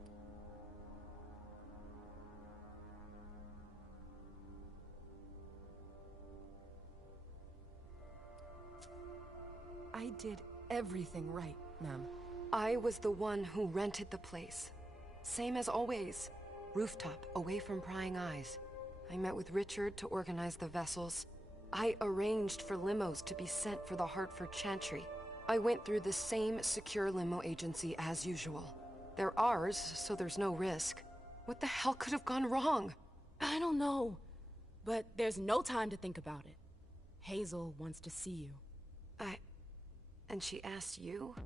I did everything right, ma'am. I was the one who rented the place. Same as always. Rooftop, away from prying eyes. I met with Richard to organize the vessels. I arranged for limos to be sent for the Hartford Chantry. I went through the same secure limo agency as usual. They're ours, so there's no risk. What the hell could have gone wrong? I don't know, but there's no time to think about it. Hazel wants to see you. And she asked you?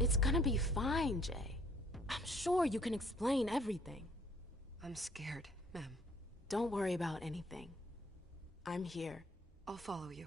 It's gonna be fine, Jay. I'm sure you can explain everything. I'm scared, ma'am. Don't worry about anything. I'm here. I'll follow you.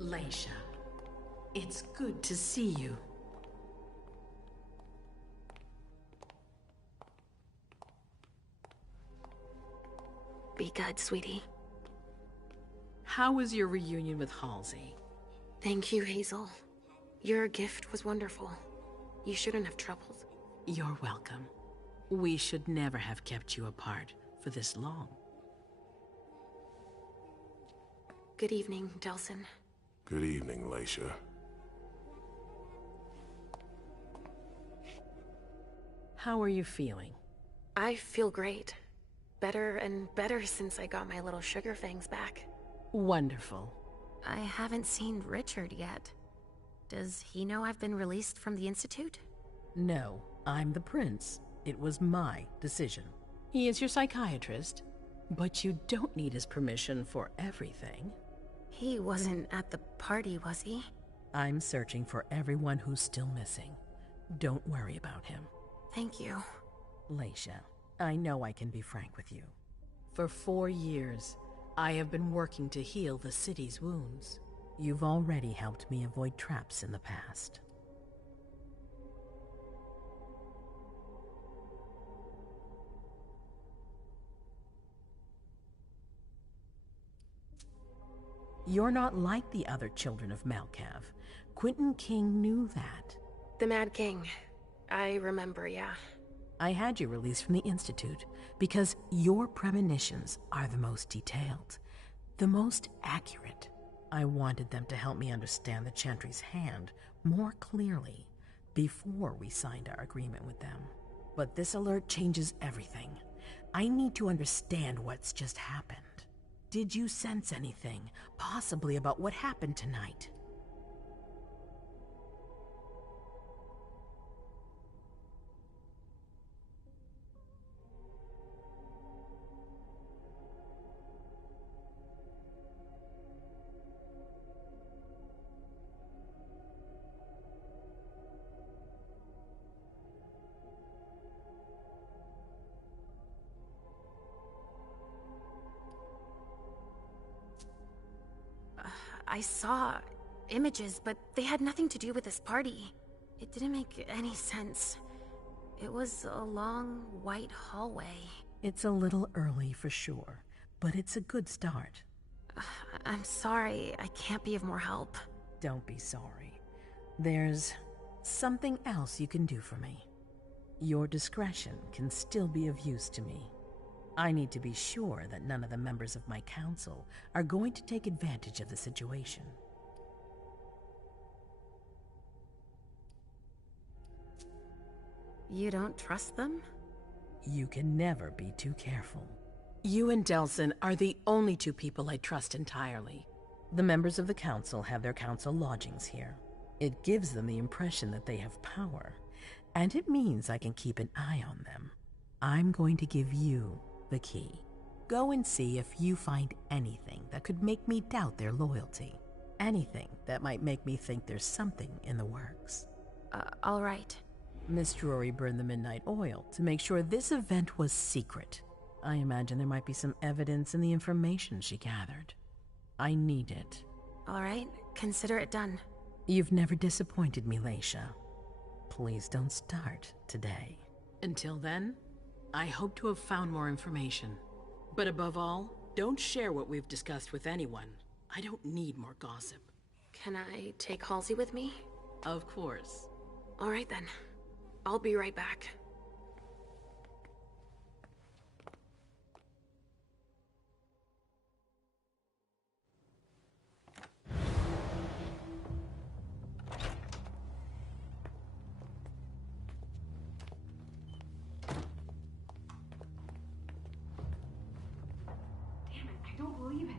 Leisha, it's good to see you. Be good, sweetie. How was your reunion with Halsey? Thank you, Hazel. Your gift was wonderful. You shouldn't have troubled. You're welcome. We should never have kept you apart for this long. Good evening, Delsin. Good evening, Leisha. How are you feeling? I feel great. Better and better since I got my little sugar fangs back. Wonderful. I haven't seen Richard yet. Does he know I've been released from the Institute? No, I'm the prince. It was my decision. He is your psychiatrist, but you don't need his permission for everything. He wasn't at the party, was he? I'm searching for everyone who's still missing. Don't worry about him. Thank you. Leisha, I know I can be frank with you. For 4 years, I have been working to heal the city's wounds. You've already helped me avoid traps in the past. You're not like the other children of Malkav. Quentin King knew that. The Mad King. I remember, yeah. I had you released from the Institute because your premonitions are the most detailed, the most accurate. I wanted them to help me understand the Chantry's hand more clearly before we signed our agreement with them. But this alert changes everything. I need to understand what's just happened. Did you sense anything, possibly about what happened tonight? I saw images, but they had nothing to do with this party. It didn't make any sense. It was a long, white hallway. It's a little early for sure, but it's a good start. I'm sorry, I can't be of more help. Don't be sorry. There's something else you can do for me. Your discretion can still be of use to me. I need to be sure that none of the members of my council are going to take advantage of the situation. You don't trust them? You can never be too careful. You and Delson are the only two people I trust entirely. The members of the council have their council lodgings here. It gives them the impression that they have power, and it means I can keep an eye on them. I'm going to give you the key. Go and see if you find anything that could make me doubt their loyalty. Anything that might make me think there's something in the works. All right. Miss Drury burned the midnight oil to make sure this event was secret. I imagine there might be some evidence in the information she gathered. I need it. All right, consider it done. You've never disappointed me, Laisha. Please don't start today. Until then, I hope to have found more information. But above all, don't share what we've discussed with anyone. I don't need more gossip. Can I take Halsey with me? Of course. All right then. I'll be right back. I don't believe it.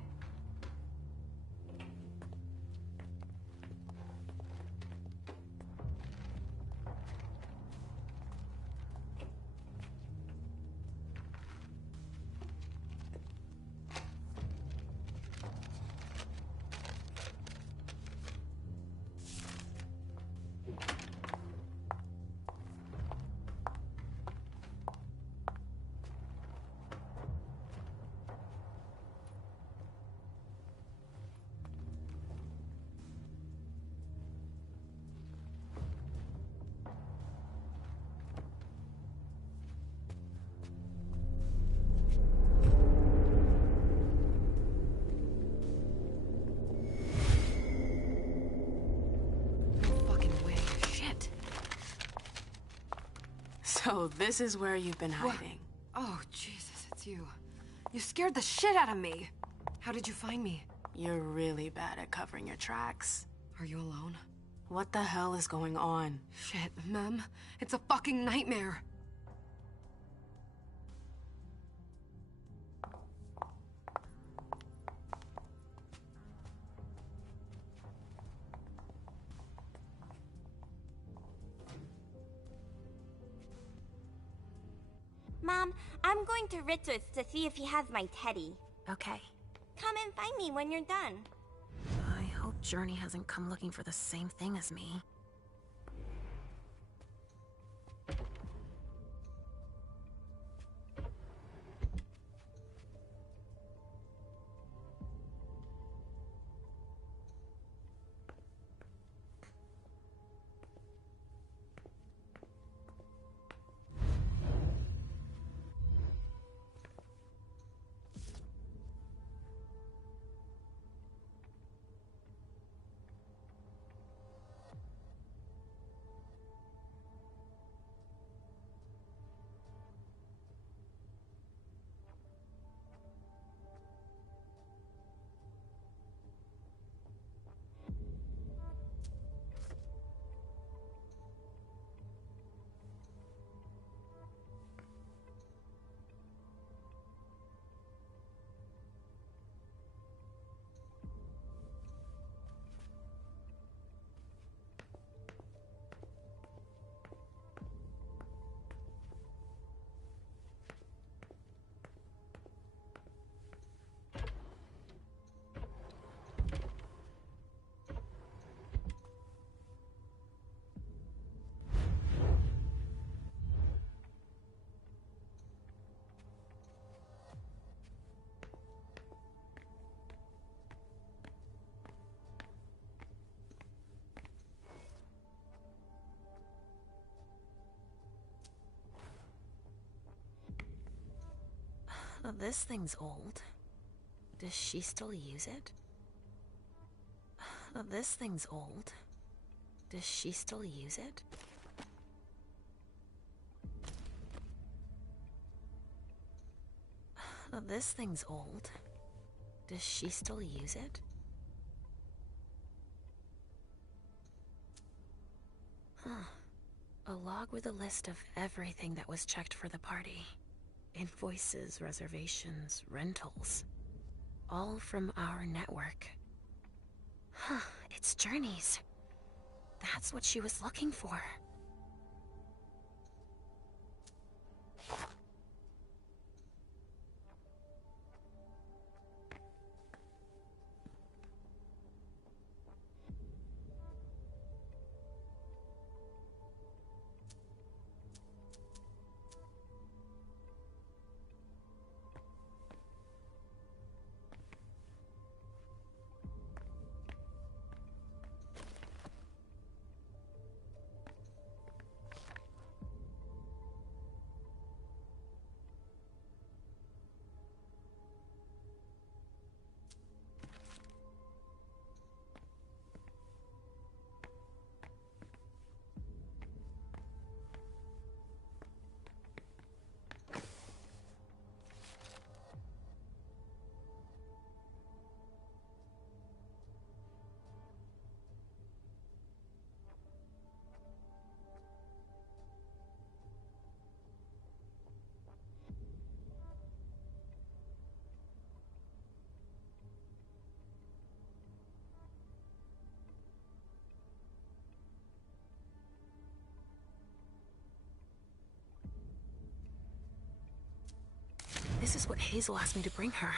So this is where you've been hiding. What? Oh, Jesus, it's you. You scared the shit out of me. How did you find me? You're really bad at covering your tracks. Are you alone? What the hell is going on? Shit, Mem. It's a fucking nightmare. Mom, I'm going to Richard's to see if he has my teddy. Okay. Come and find me when you're done. I hope Journey hasn't come looking for the same thing as me. This thing's old. Does she still use it? This thing's old. Does she still use it? This thing's old. Does she still use it? Huh. A log with a list of everything that was checked for the party. Invoices, reservations, rentals. All from our network. Huh, it's Journey's. That's what she was looking for. This is what Hazel asked me to bring her.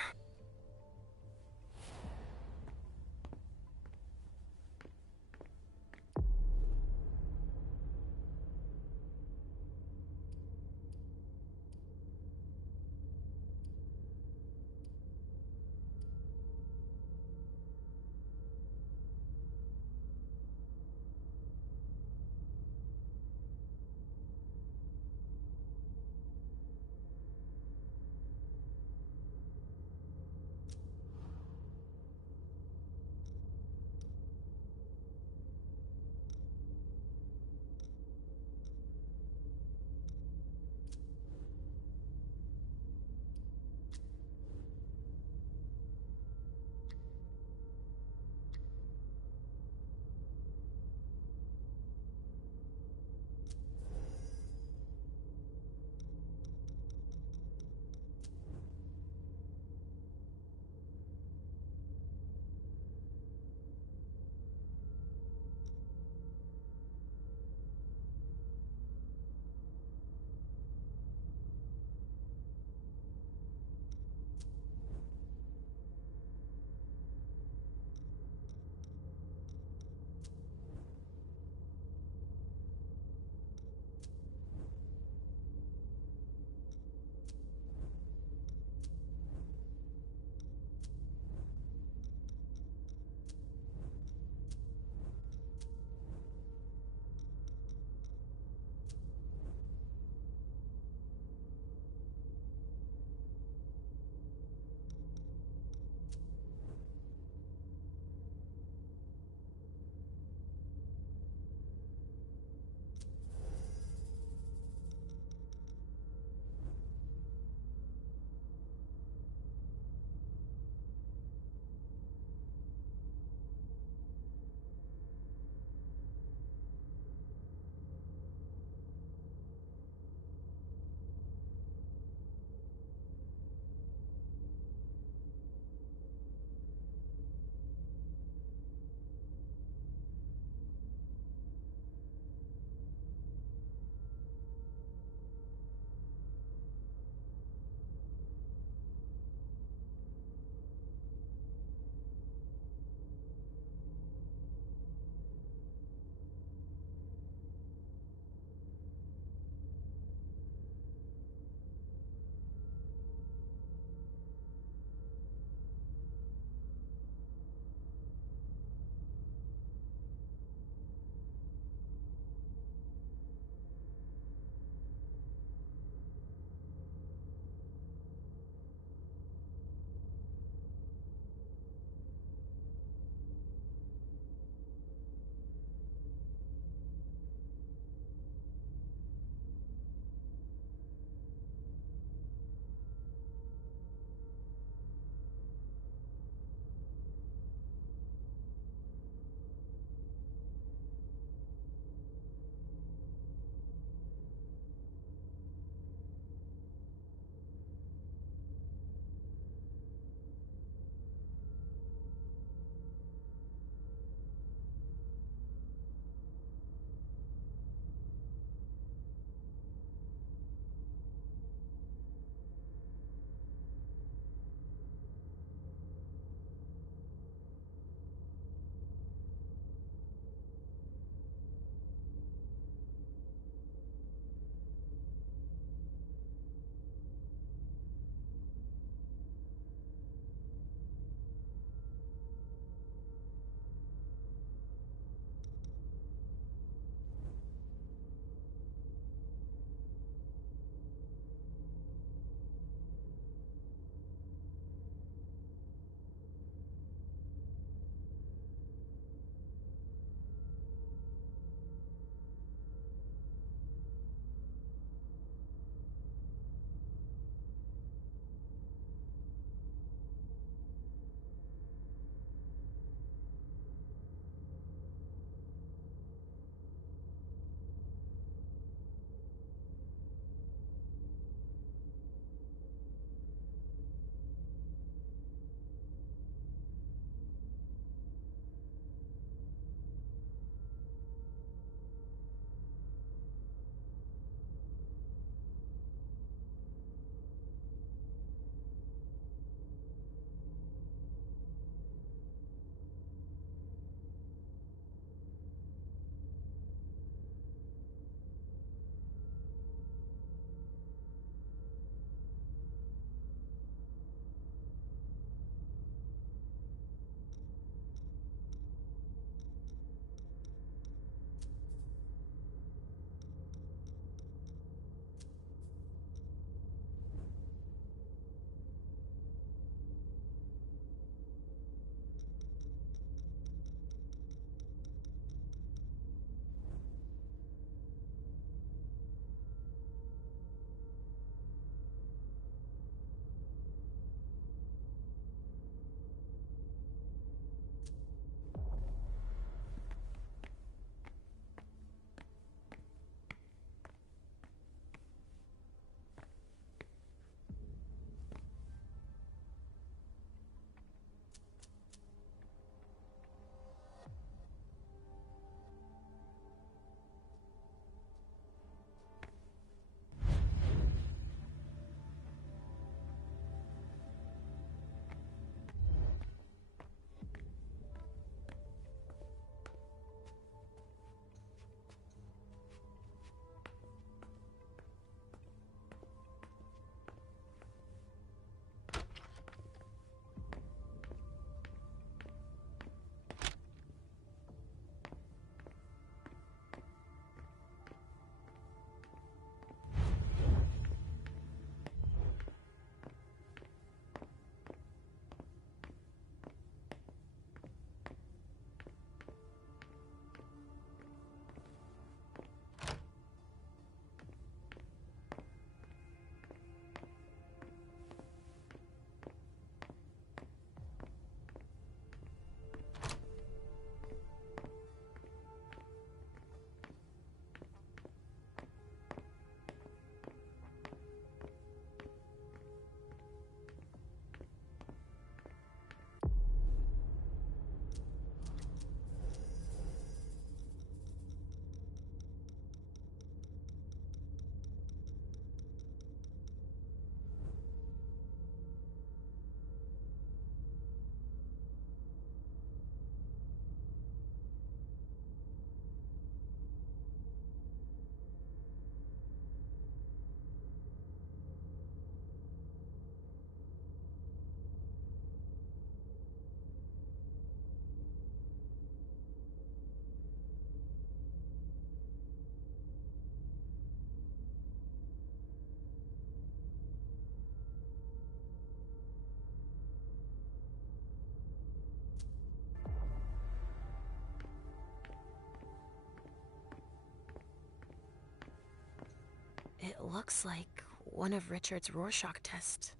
looks like one of Richard's Rorschach tests.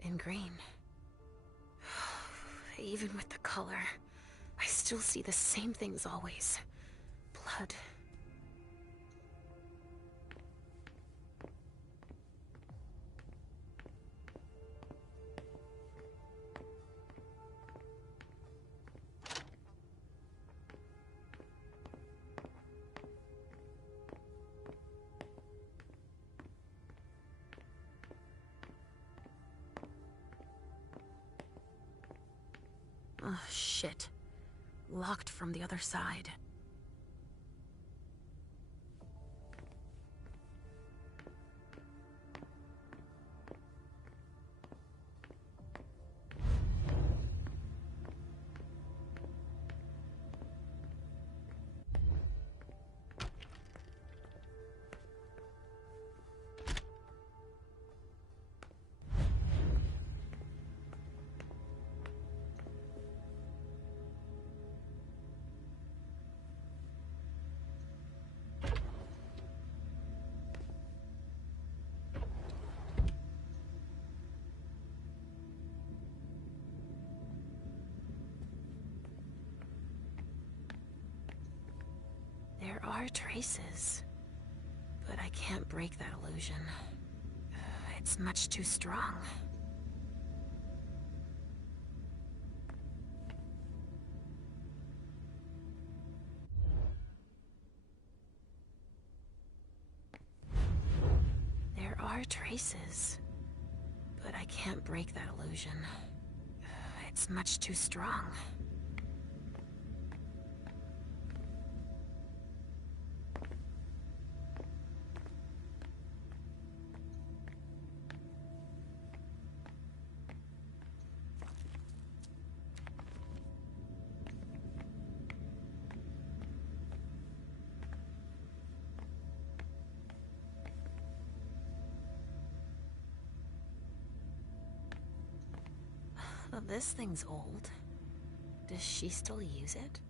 In green. Even with the color, I still see the same things always. Blood. Oh, shit. Locked from the other side. There are traces, but I can't break that illusion. It's much too strong. There are traces, but I can't break that illusion. It's much too strong. Well, this thing's old. Does she still use it?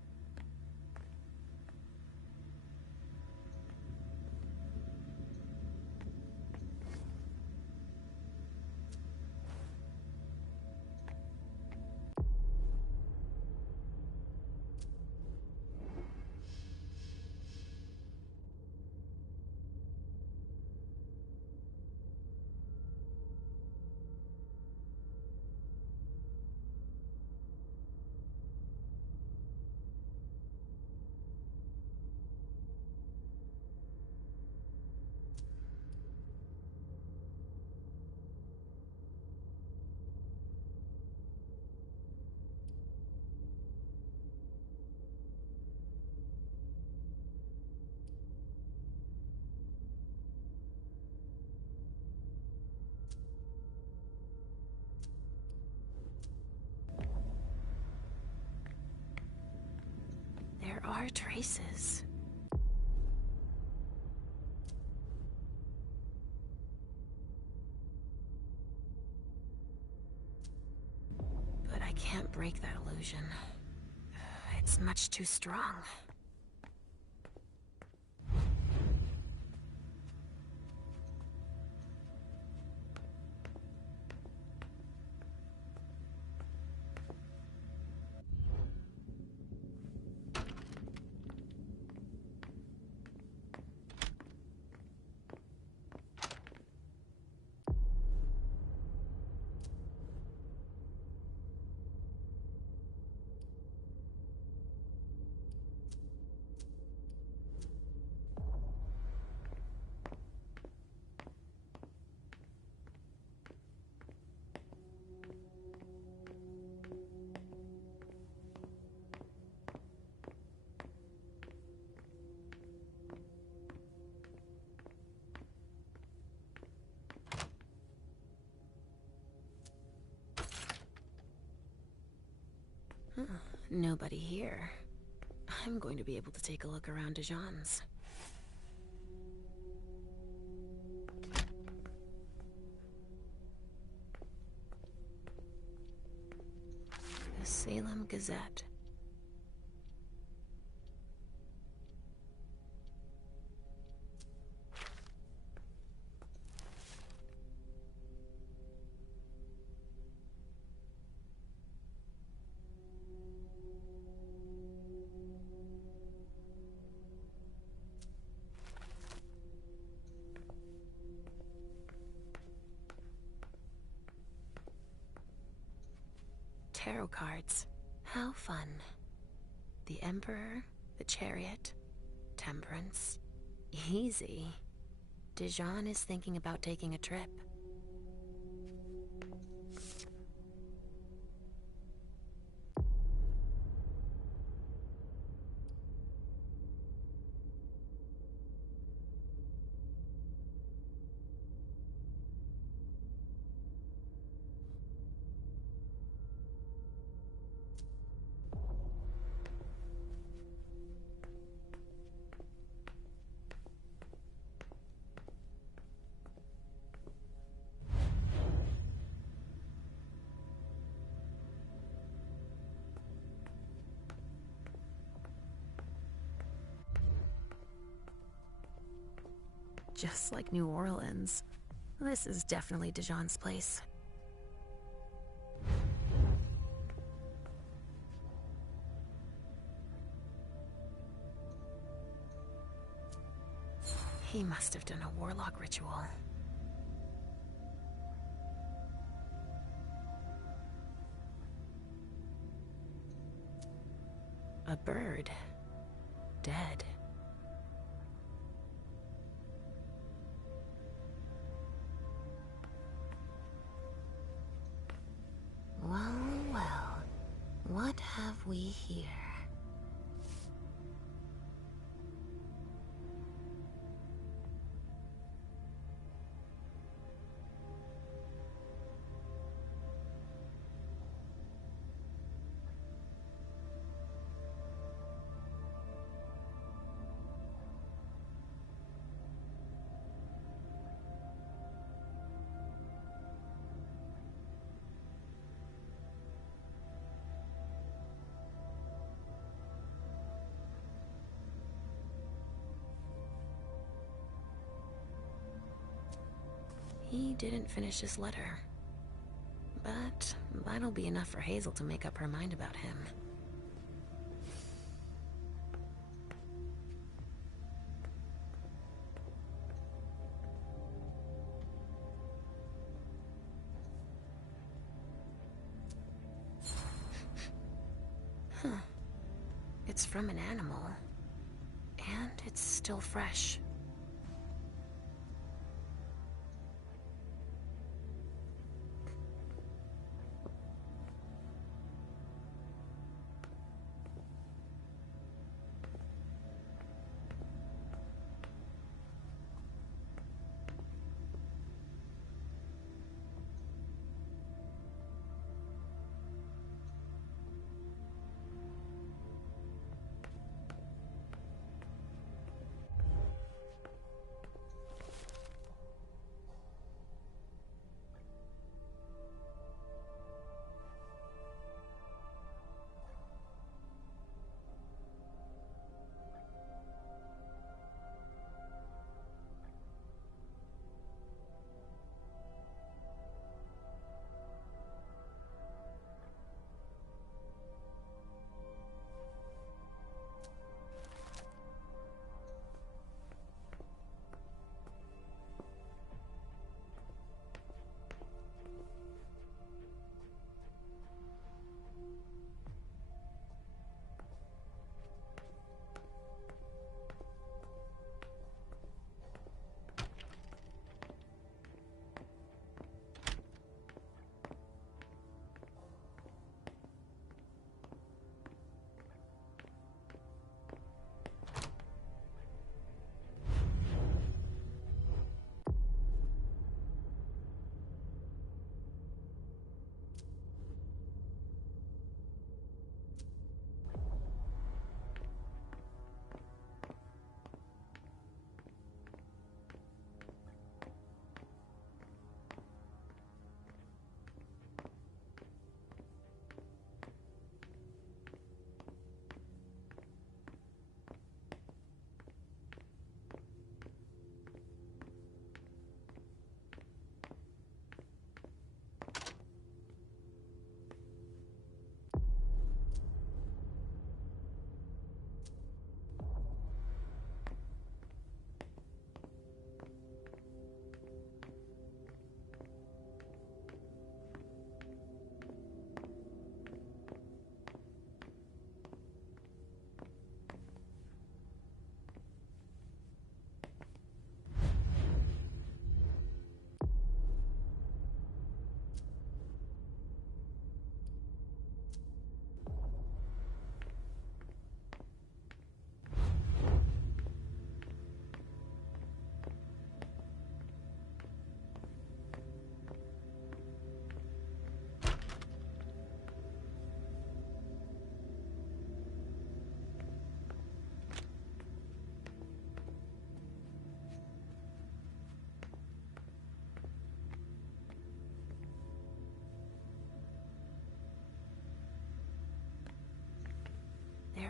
There are traces. But I can't break that illusion. It's much too strong. Nobody here. I'm going to be able to take a look around Dijon's. The Salem Gazette. tarot cards. How fun. The Emperor, the Chariot, Temperance. Easy. Dijon is thinking about taking a trip. Just like New Orleans. This is definitely Dijon's place. He must have done a warlock ritual. A bird. Dead. Well, well. What have we here? He didn't finish his letter. But that'll be enough for Hazel to make up her mind about him. Huh. It's from an animal. And it's still fresh.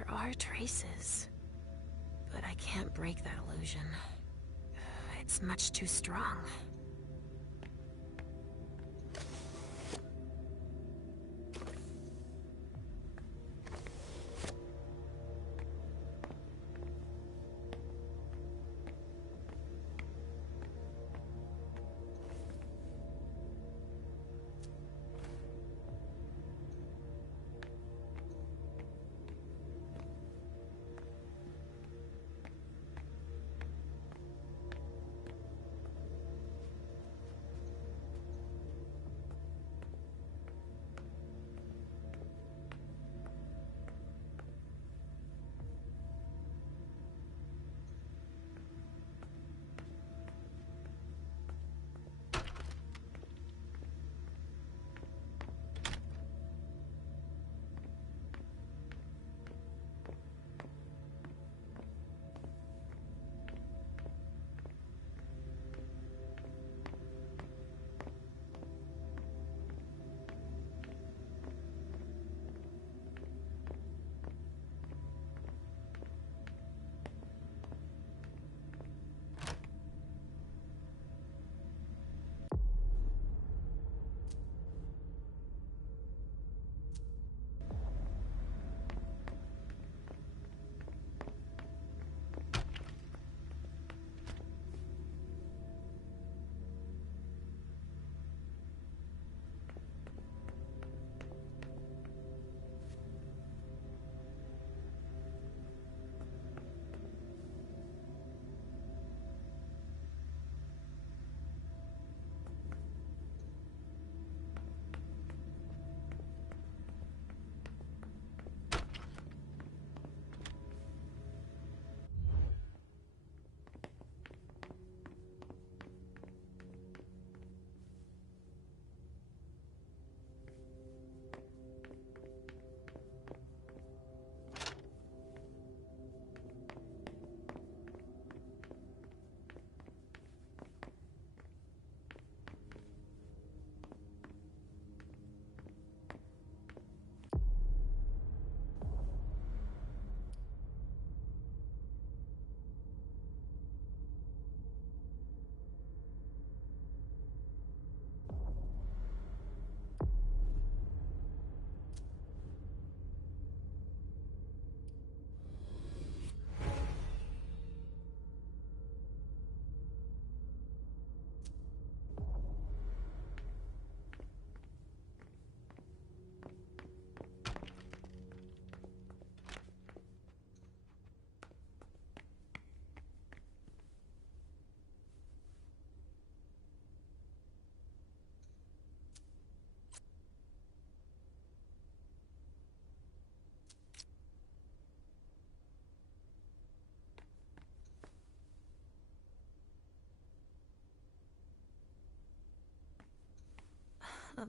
There are traces, but I can't break that illusion. It's much too strong.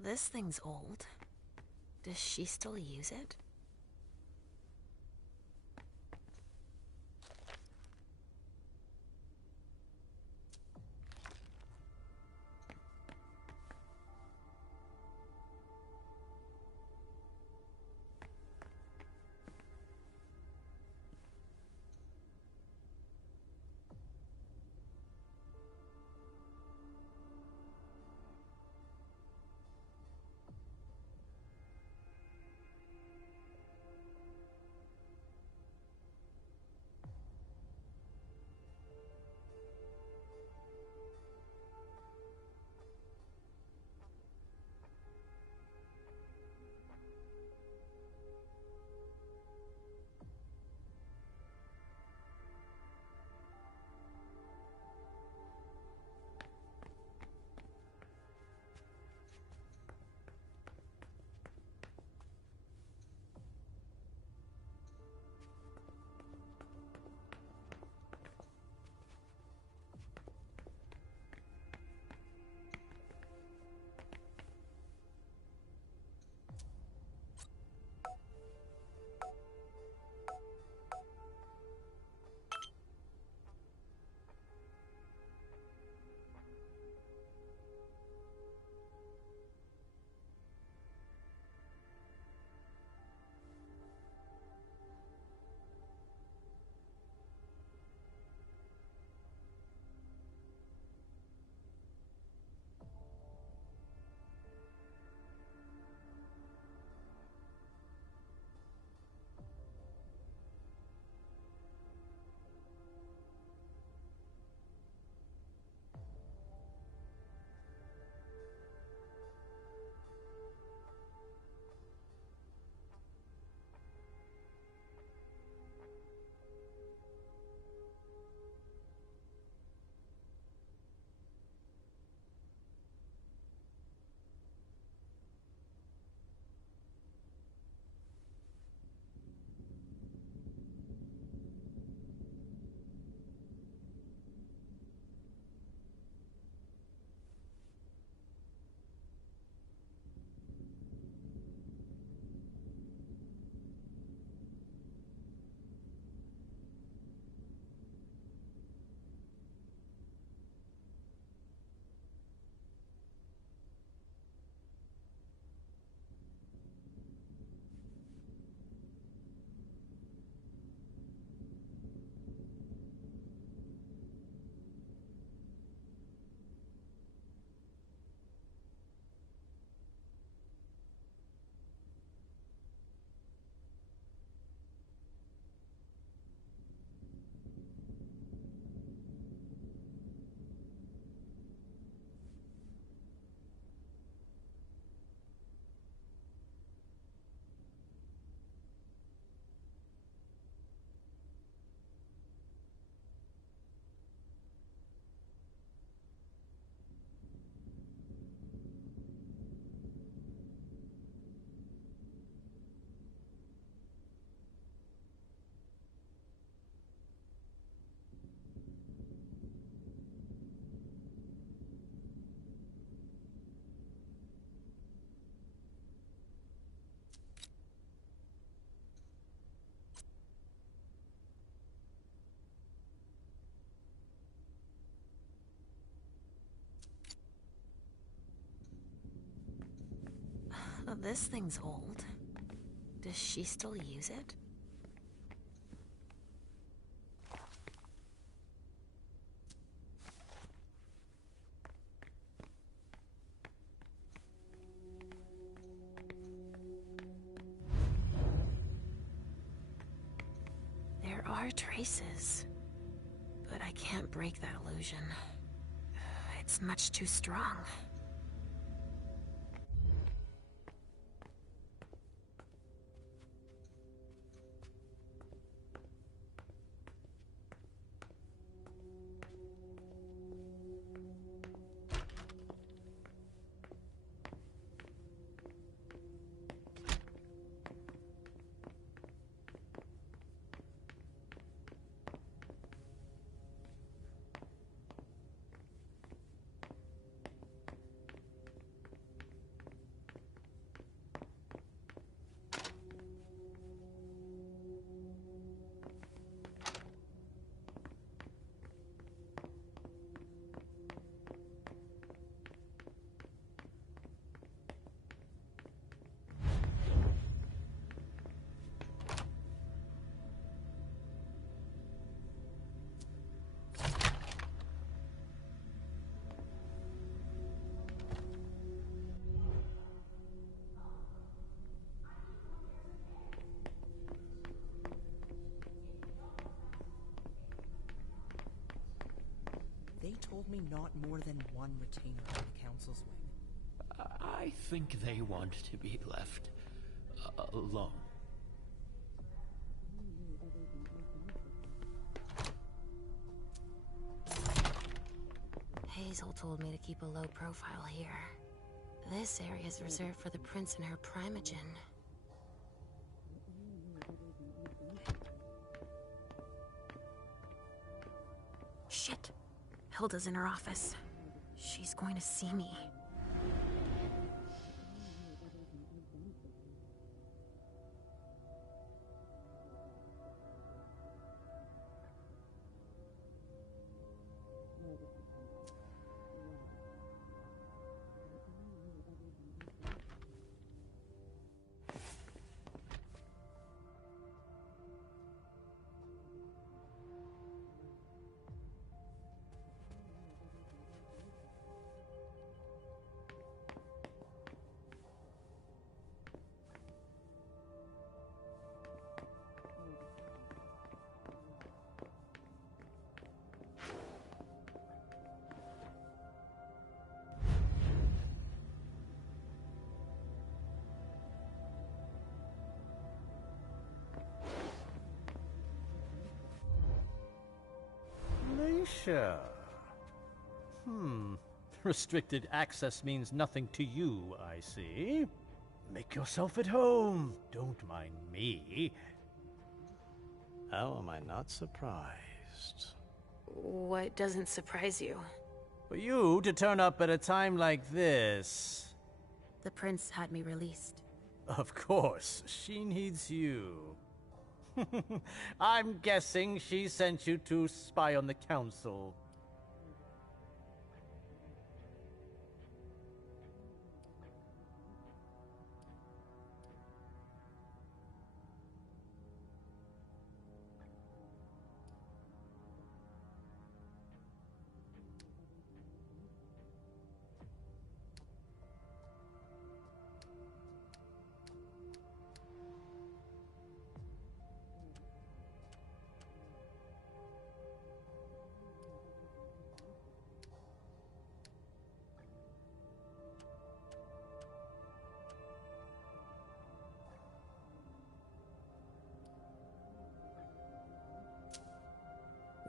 This thing's old. Does she still use it? this thing's old. Does she still use it? There are traces, but I can't break that illusion. It's much too strong. They told me not more than one retainer on the council's wing. I think they want to be left alone. Hazel told me to keep a low profile here. This area is reserved for the prince and her primogen. Shit. Hilda's in her office. She's going to see me. Leisha. Restricted access means nothing to you, I see. Make yourself at home. Don't mind me. How am I not surprised? What doesn't surprise you? For you to turn up at a time like this. The prince had me released. Of course, she needs you. I'm guessing she sent you to spy on the council.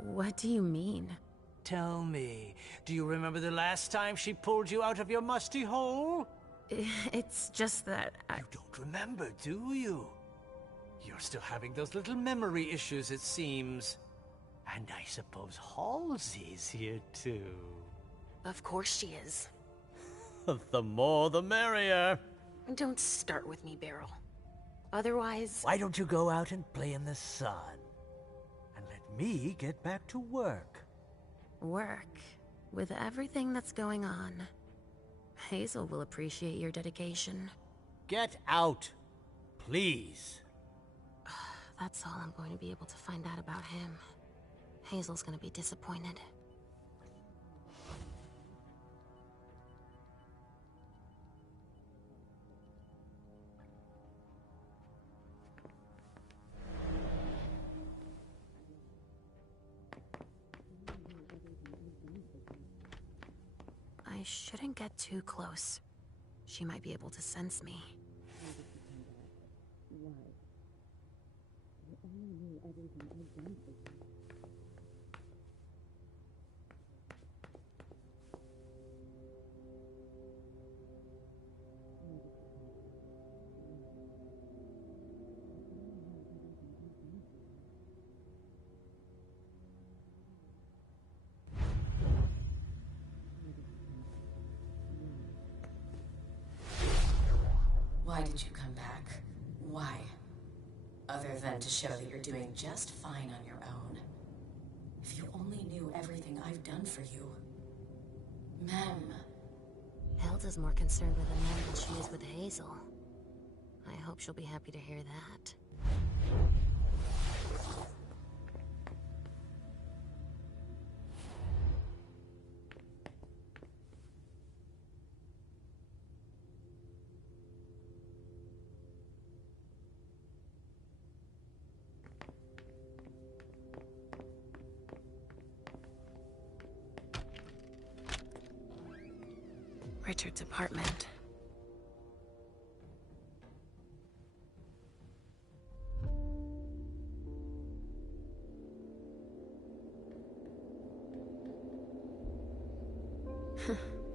What do you mean? Tell me, do you remember the last time she pulled you out of your musty hole? It's just that You don't remember, do you? You're still having those little memory issues, it seems. And I suppose Halsey's here too. Of course she is. The more the merrier. Don't start with me, Beryl. Otherwise... Why don't you go out and play in the sun? And let me get back to work. Work? With everything that's going on. Hazel will appreciate your dedication. Get out. Please. That's all I'm going to be able to find out about him. Hazel's gonna be disappointed. I shouldn't get too close. She might be able to sense me. Why did you come back? Why? Other than to show that you're doing just fine on your own. If you only knew everything I've done for you. Mem. Hilda's more concerned with Amanda than she is with Hazel. I hope she'll be happy to hear that. Richard's apartment.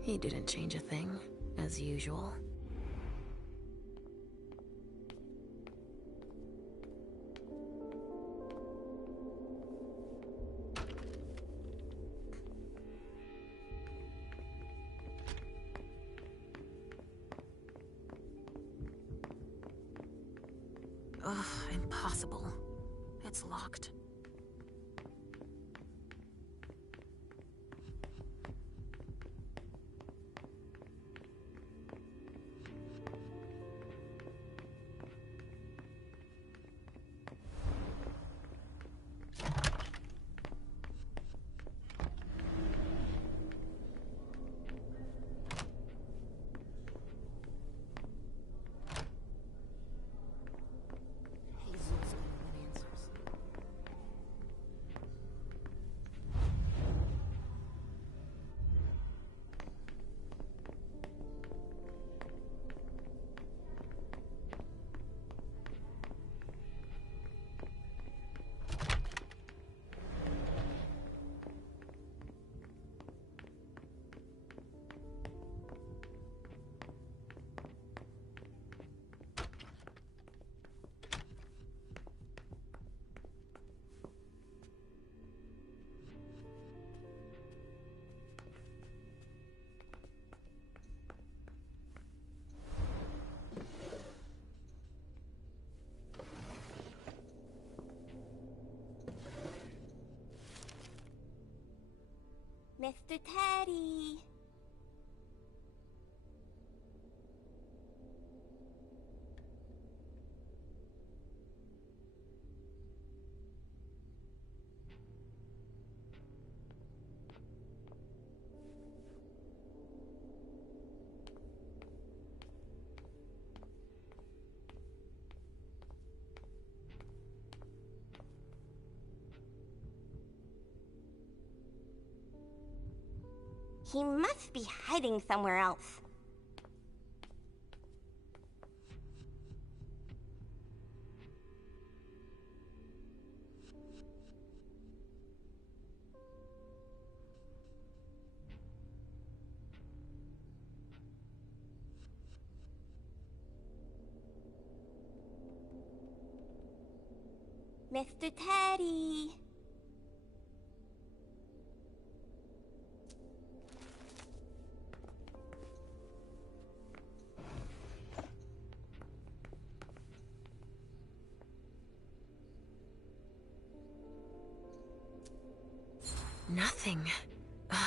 He didn't change a thing, as usual. Ugh, impossible. It's locked. Mr. Teddy. He must be hiding somewhere else. Mr. Teddy. Nothing. Ugh.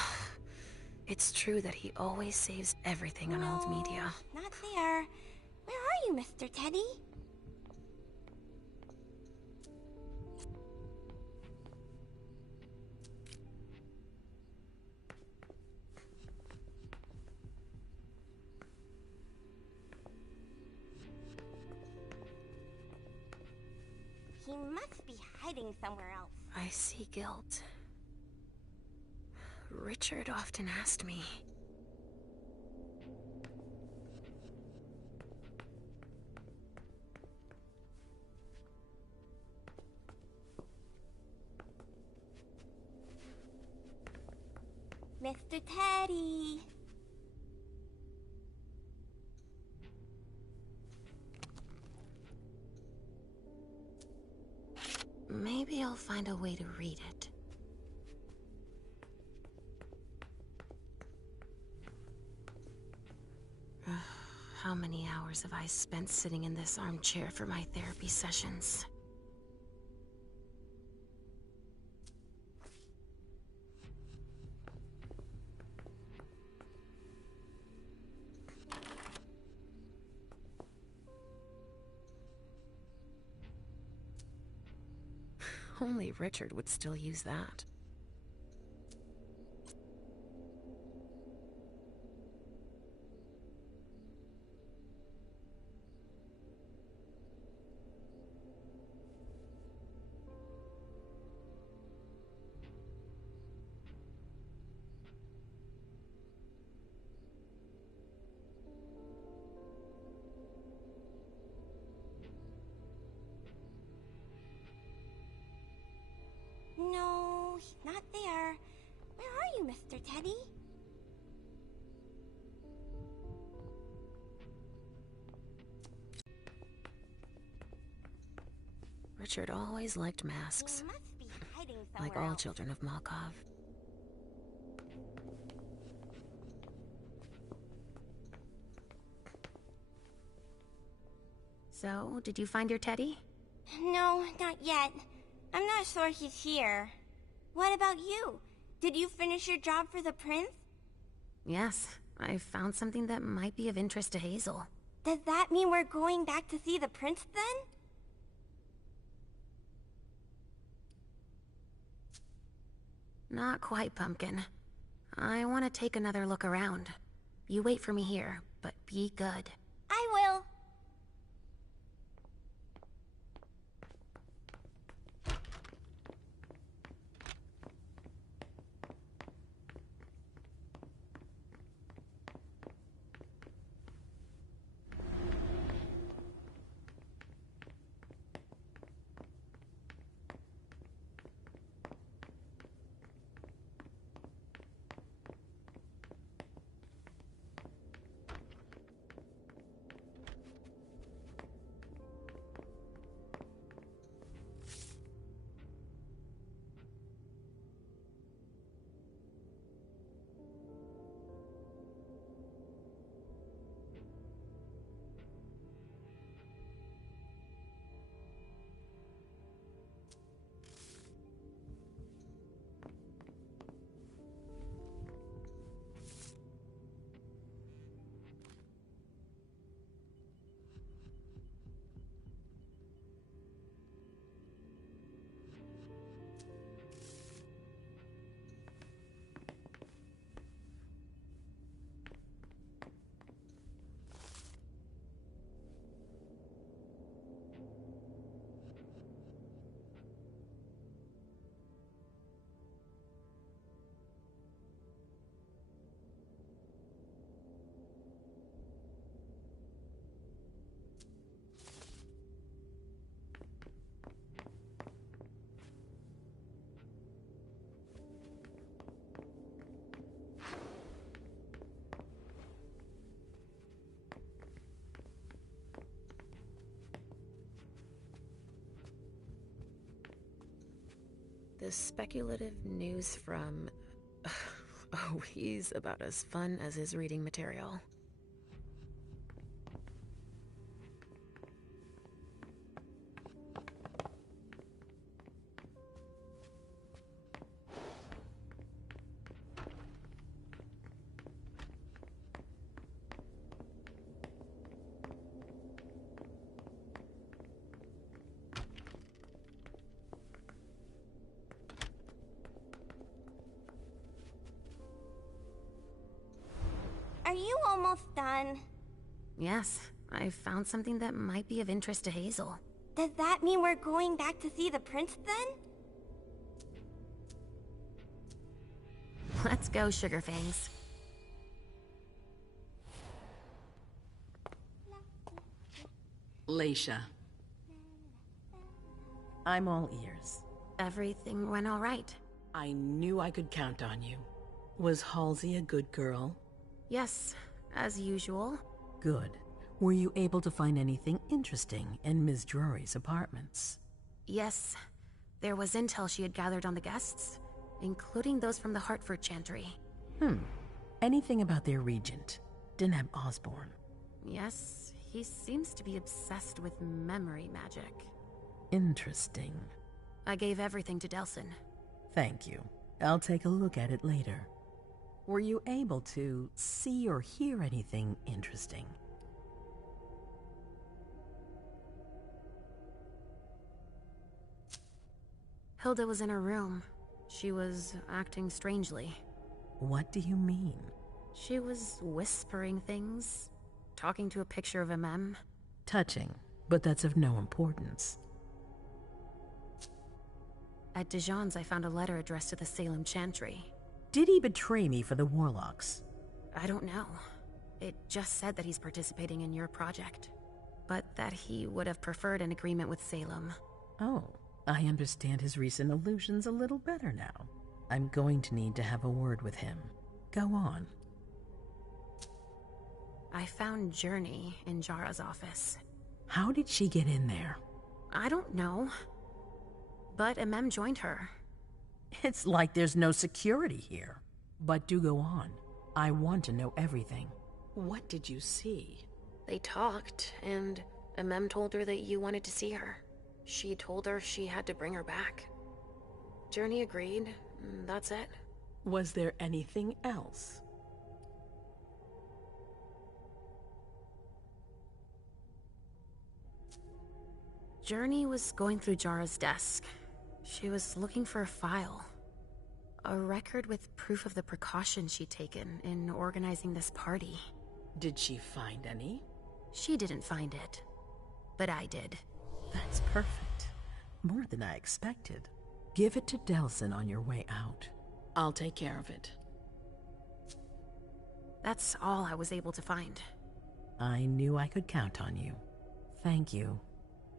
It's true that he always saves everything on old media. Not there. Where are Mr. Teddy? He must be hiding somewhere else. I see guilt. Richard often asked me. Mr. Teddy! Maybe I'll find a way to read it. How many hours have I spent sitting in this armchair for my therapy sessions? Only Richard would still use that. No, he's not there. Where are you, Mr. Teddy? Richard always liked masks, He must be hiding somewhere like all else. children of Malkov. So, did you find your teddy? No, not yet. I'm not sure he's here. What about you? Did you finish your job for the prince? Yes, I found something that might be of interest to Hazel. Does that mean we're going back to see the prince then? Not quite, Pumpkin. I want to take another look around. You wait for me here, but be good. I will. This speculative news from... Oh, he's about as fun as his reading material. you almost done? Yes, I found something that might be of interest to Hazel. Does that mean we're going back to see the prince then? Let's go, Sugarfangs. Leisha. I'm all ears. Everything went all right. I knew I could count on you. Was Halsey a good girl? Yes, as usual. Good. Were you able to find anything interesting in Ms. Drury's apartments? Yes. There was intel she had gathered on the guests, including those from the Hartford Chantry. Anything about their regent, Deneb Osborne? Yes, he seems to be obsessed with memory magic. Interesting. I gave everything to Delsin. Thank you. I'll take a look at it later. Were you able to see or hear anything interesting? Hilda was in her room. She was acting strangely. What do you mean? She was whispering things, talking to a picture of MM. Touching, but that's of no importance. At Dijon's, I found a letter addressed to the Salem Chantry. Did he betray me for the Warlocks? I don't know. It just said that he's participating in your project, but that he would have preferred an agreement with Salem. Oh, I understand his recent allusions a little better now. I'm going to need to have a word with him. Go on. I found Journey in Jara's office. How did she get in there? I don't know. But MM joined her. It's like there's no security here. But do go on. I want to know everything. What did you see? They talked, and MM told her that you wanted to see her. She told her she had to bring her back. Journey agreed. That's it. Was there anything else? Journey was going through Jara's desk. She was looking for a file. A record with proof of the precautions she'd taken in organizing this party. Did she find any? She didn't find it. But I did. That's perfect. More than I expected. Give it to Delsin on your way out. I'll take care of it. That's all I was able to find. I knew I could count on you. Thank you,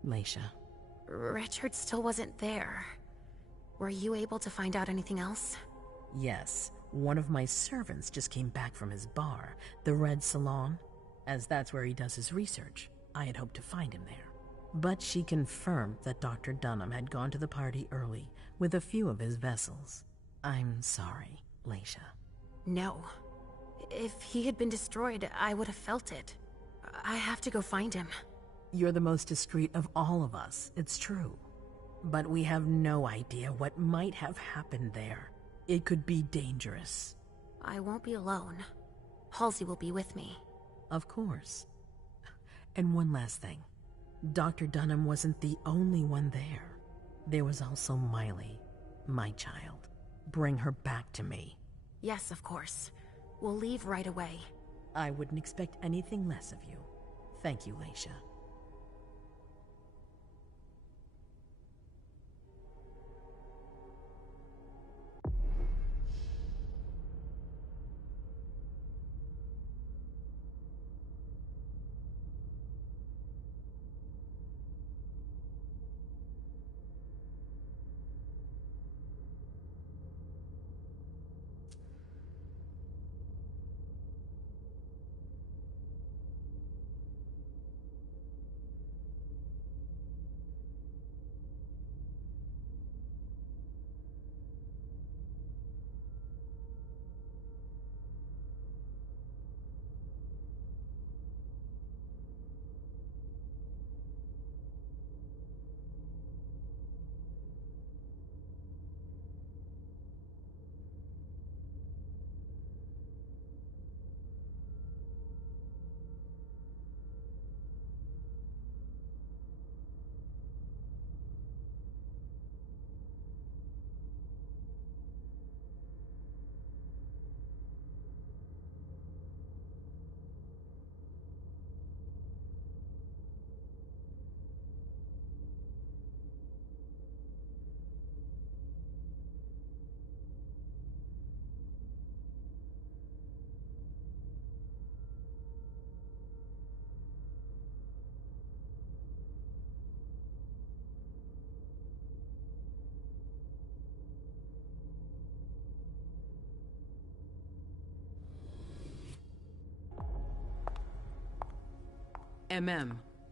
Leisha. Richard still wasn't there. Were you able to find out anything else? Yes, one of my servants just came back from his bar, the Red Salon. As that's where he does his research, I had hoped to find him there. But she confirmed that Dr. Dunham had gone to the party early with a few of his vessels. I'm sorry, Leisha. No. If he had been destroyed, I would have felt it. I have to go find him. You're the most discreet of all of us, it's true. But we have no idea what might have happened there. It could be dangerous. I won't be alone. Halsey will be with me. Of course. And one last thing. Dr. Dunham wasn't the only one there. There was also Miley, my child. Bring her back to me. Yes, of course. We'll leave right away. I wouldn't expect anything less of you. Thank you, Leisha.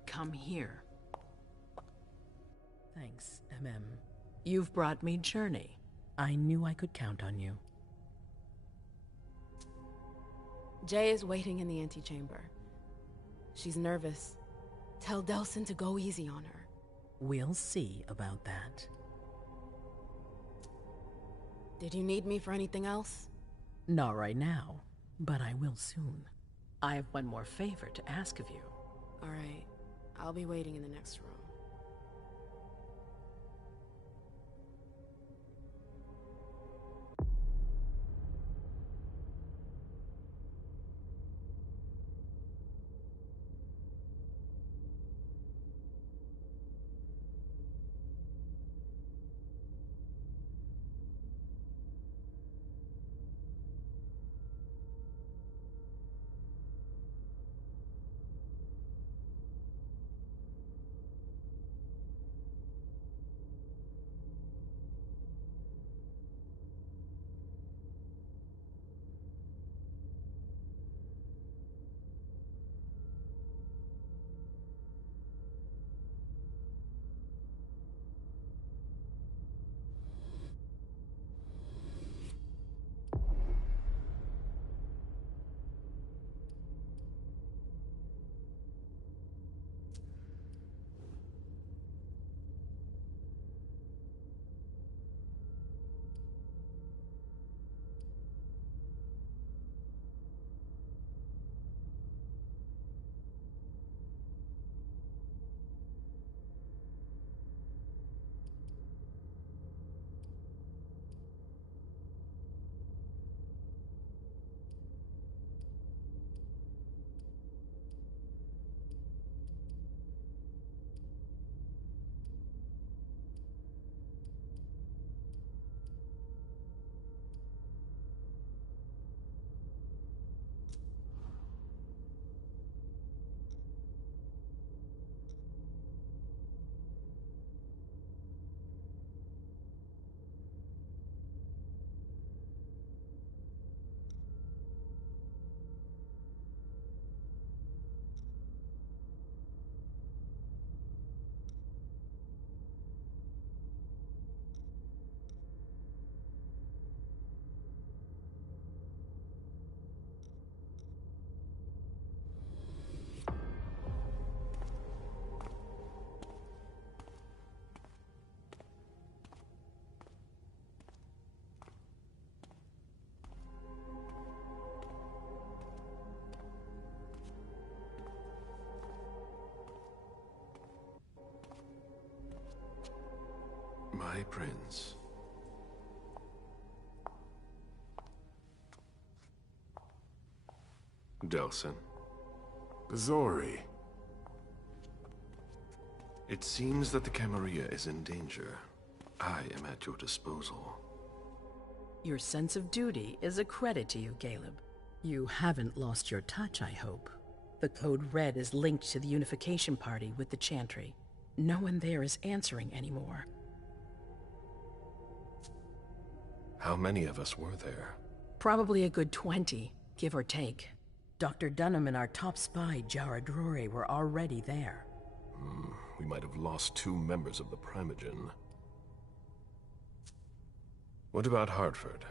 come here. Thanks, You've brought me Journey. I knew I could count on you. Jay is waiting in the antechamber. She's nervous. Tell Delsin to go easy on her. We'll see about that. Did you need me for anything else? Not right now, but I will soon. I have one more favor to ask of you. All right. I'll be waiting in the next room. My prince. Delsin. Zori. It seems that the Camarilla is in danger. I am at your disposal. Your sense of duty is a credit to you, Caleb. You haven't lost your touch, I hope. The Code Red is linked to the Unification Party with the Chantry. No one there is answering anymore. How many of us were there? Probably a good 20, give or take. Dr. Dunham and our top spy, Jara Drore, were already there. We might have lost 2 members of the Primogen. What about Hartford?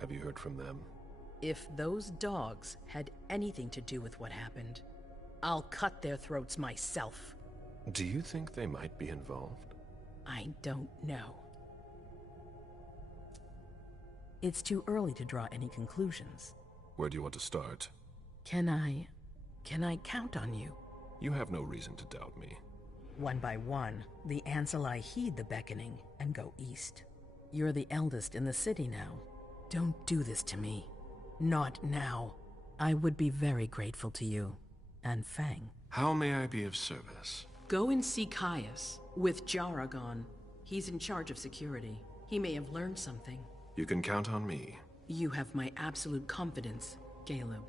Have you heard from them? If those dogs had anything to do with what happened, I'll cut their throats myself. Do you think they might be involved? I don't know. It's too early to draw any conclusions. Where do you want to start? Can I count on you? You have no reason to doubt me. One by one, the Ancillai heed the beckoning and go east. You're the eldest in the city now. Don't do this to me. Not now. I would be very grateful to you. And Fang. How may I be of service? Go and see Caius. With Jara gone, he's in charge of security. He may have learned something. You can count on me. You have my absolute confidence, Caleb.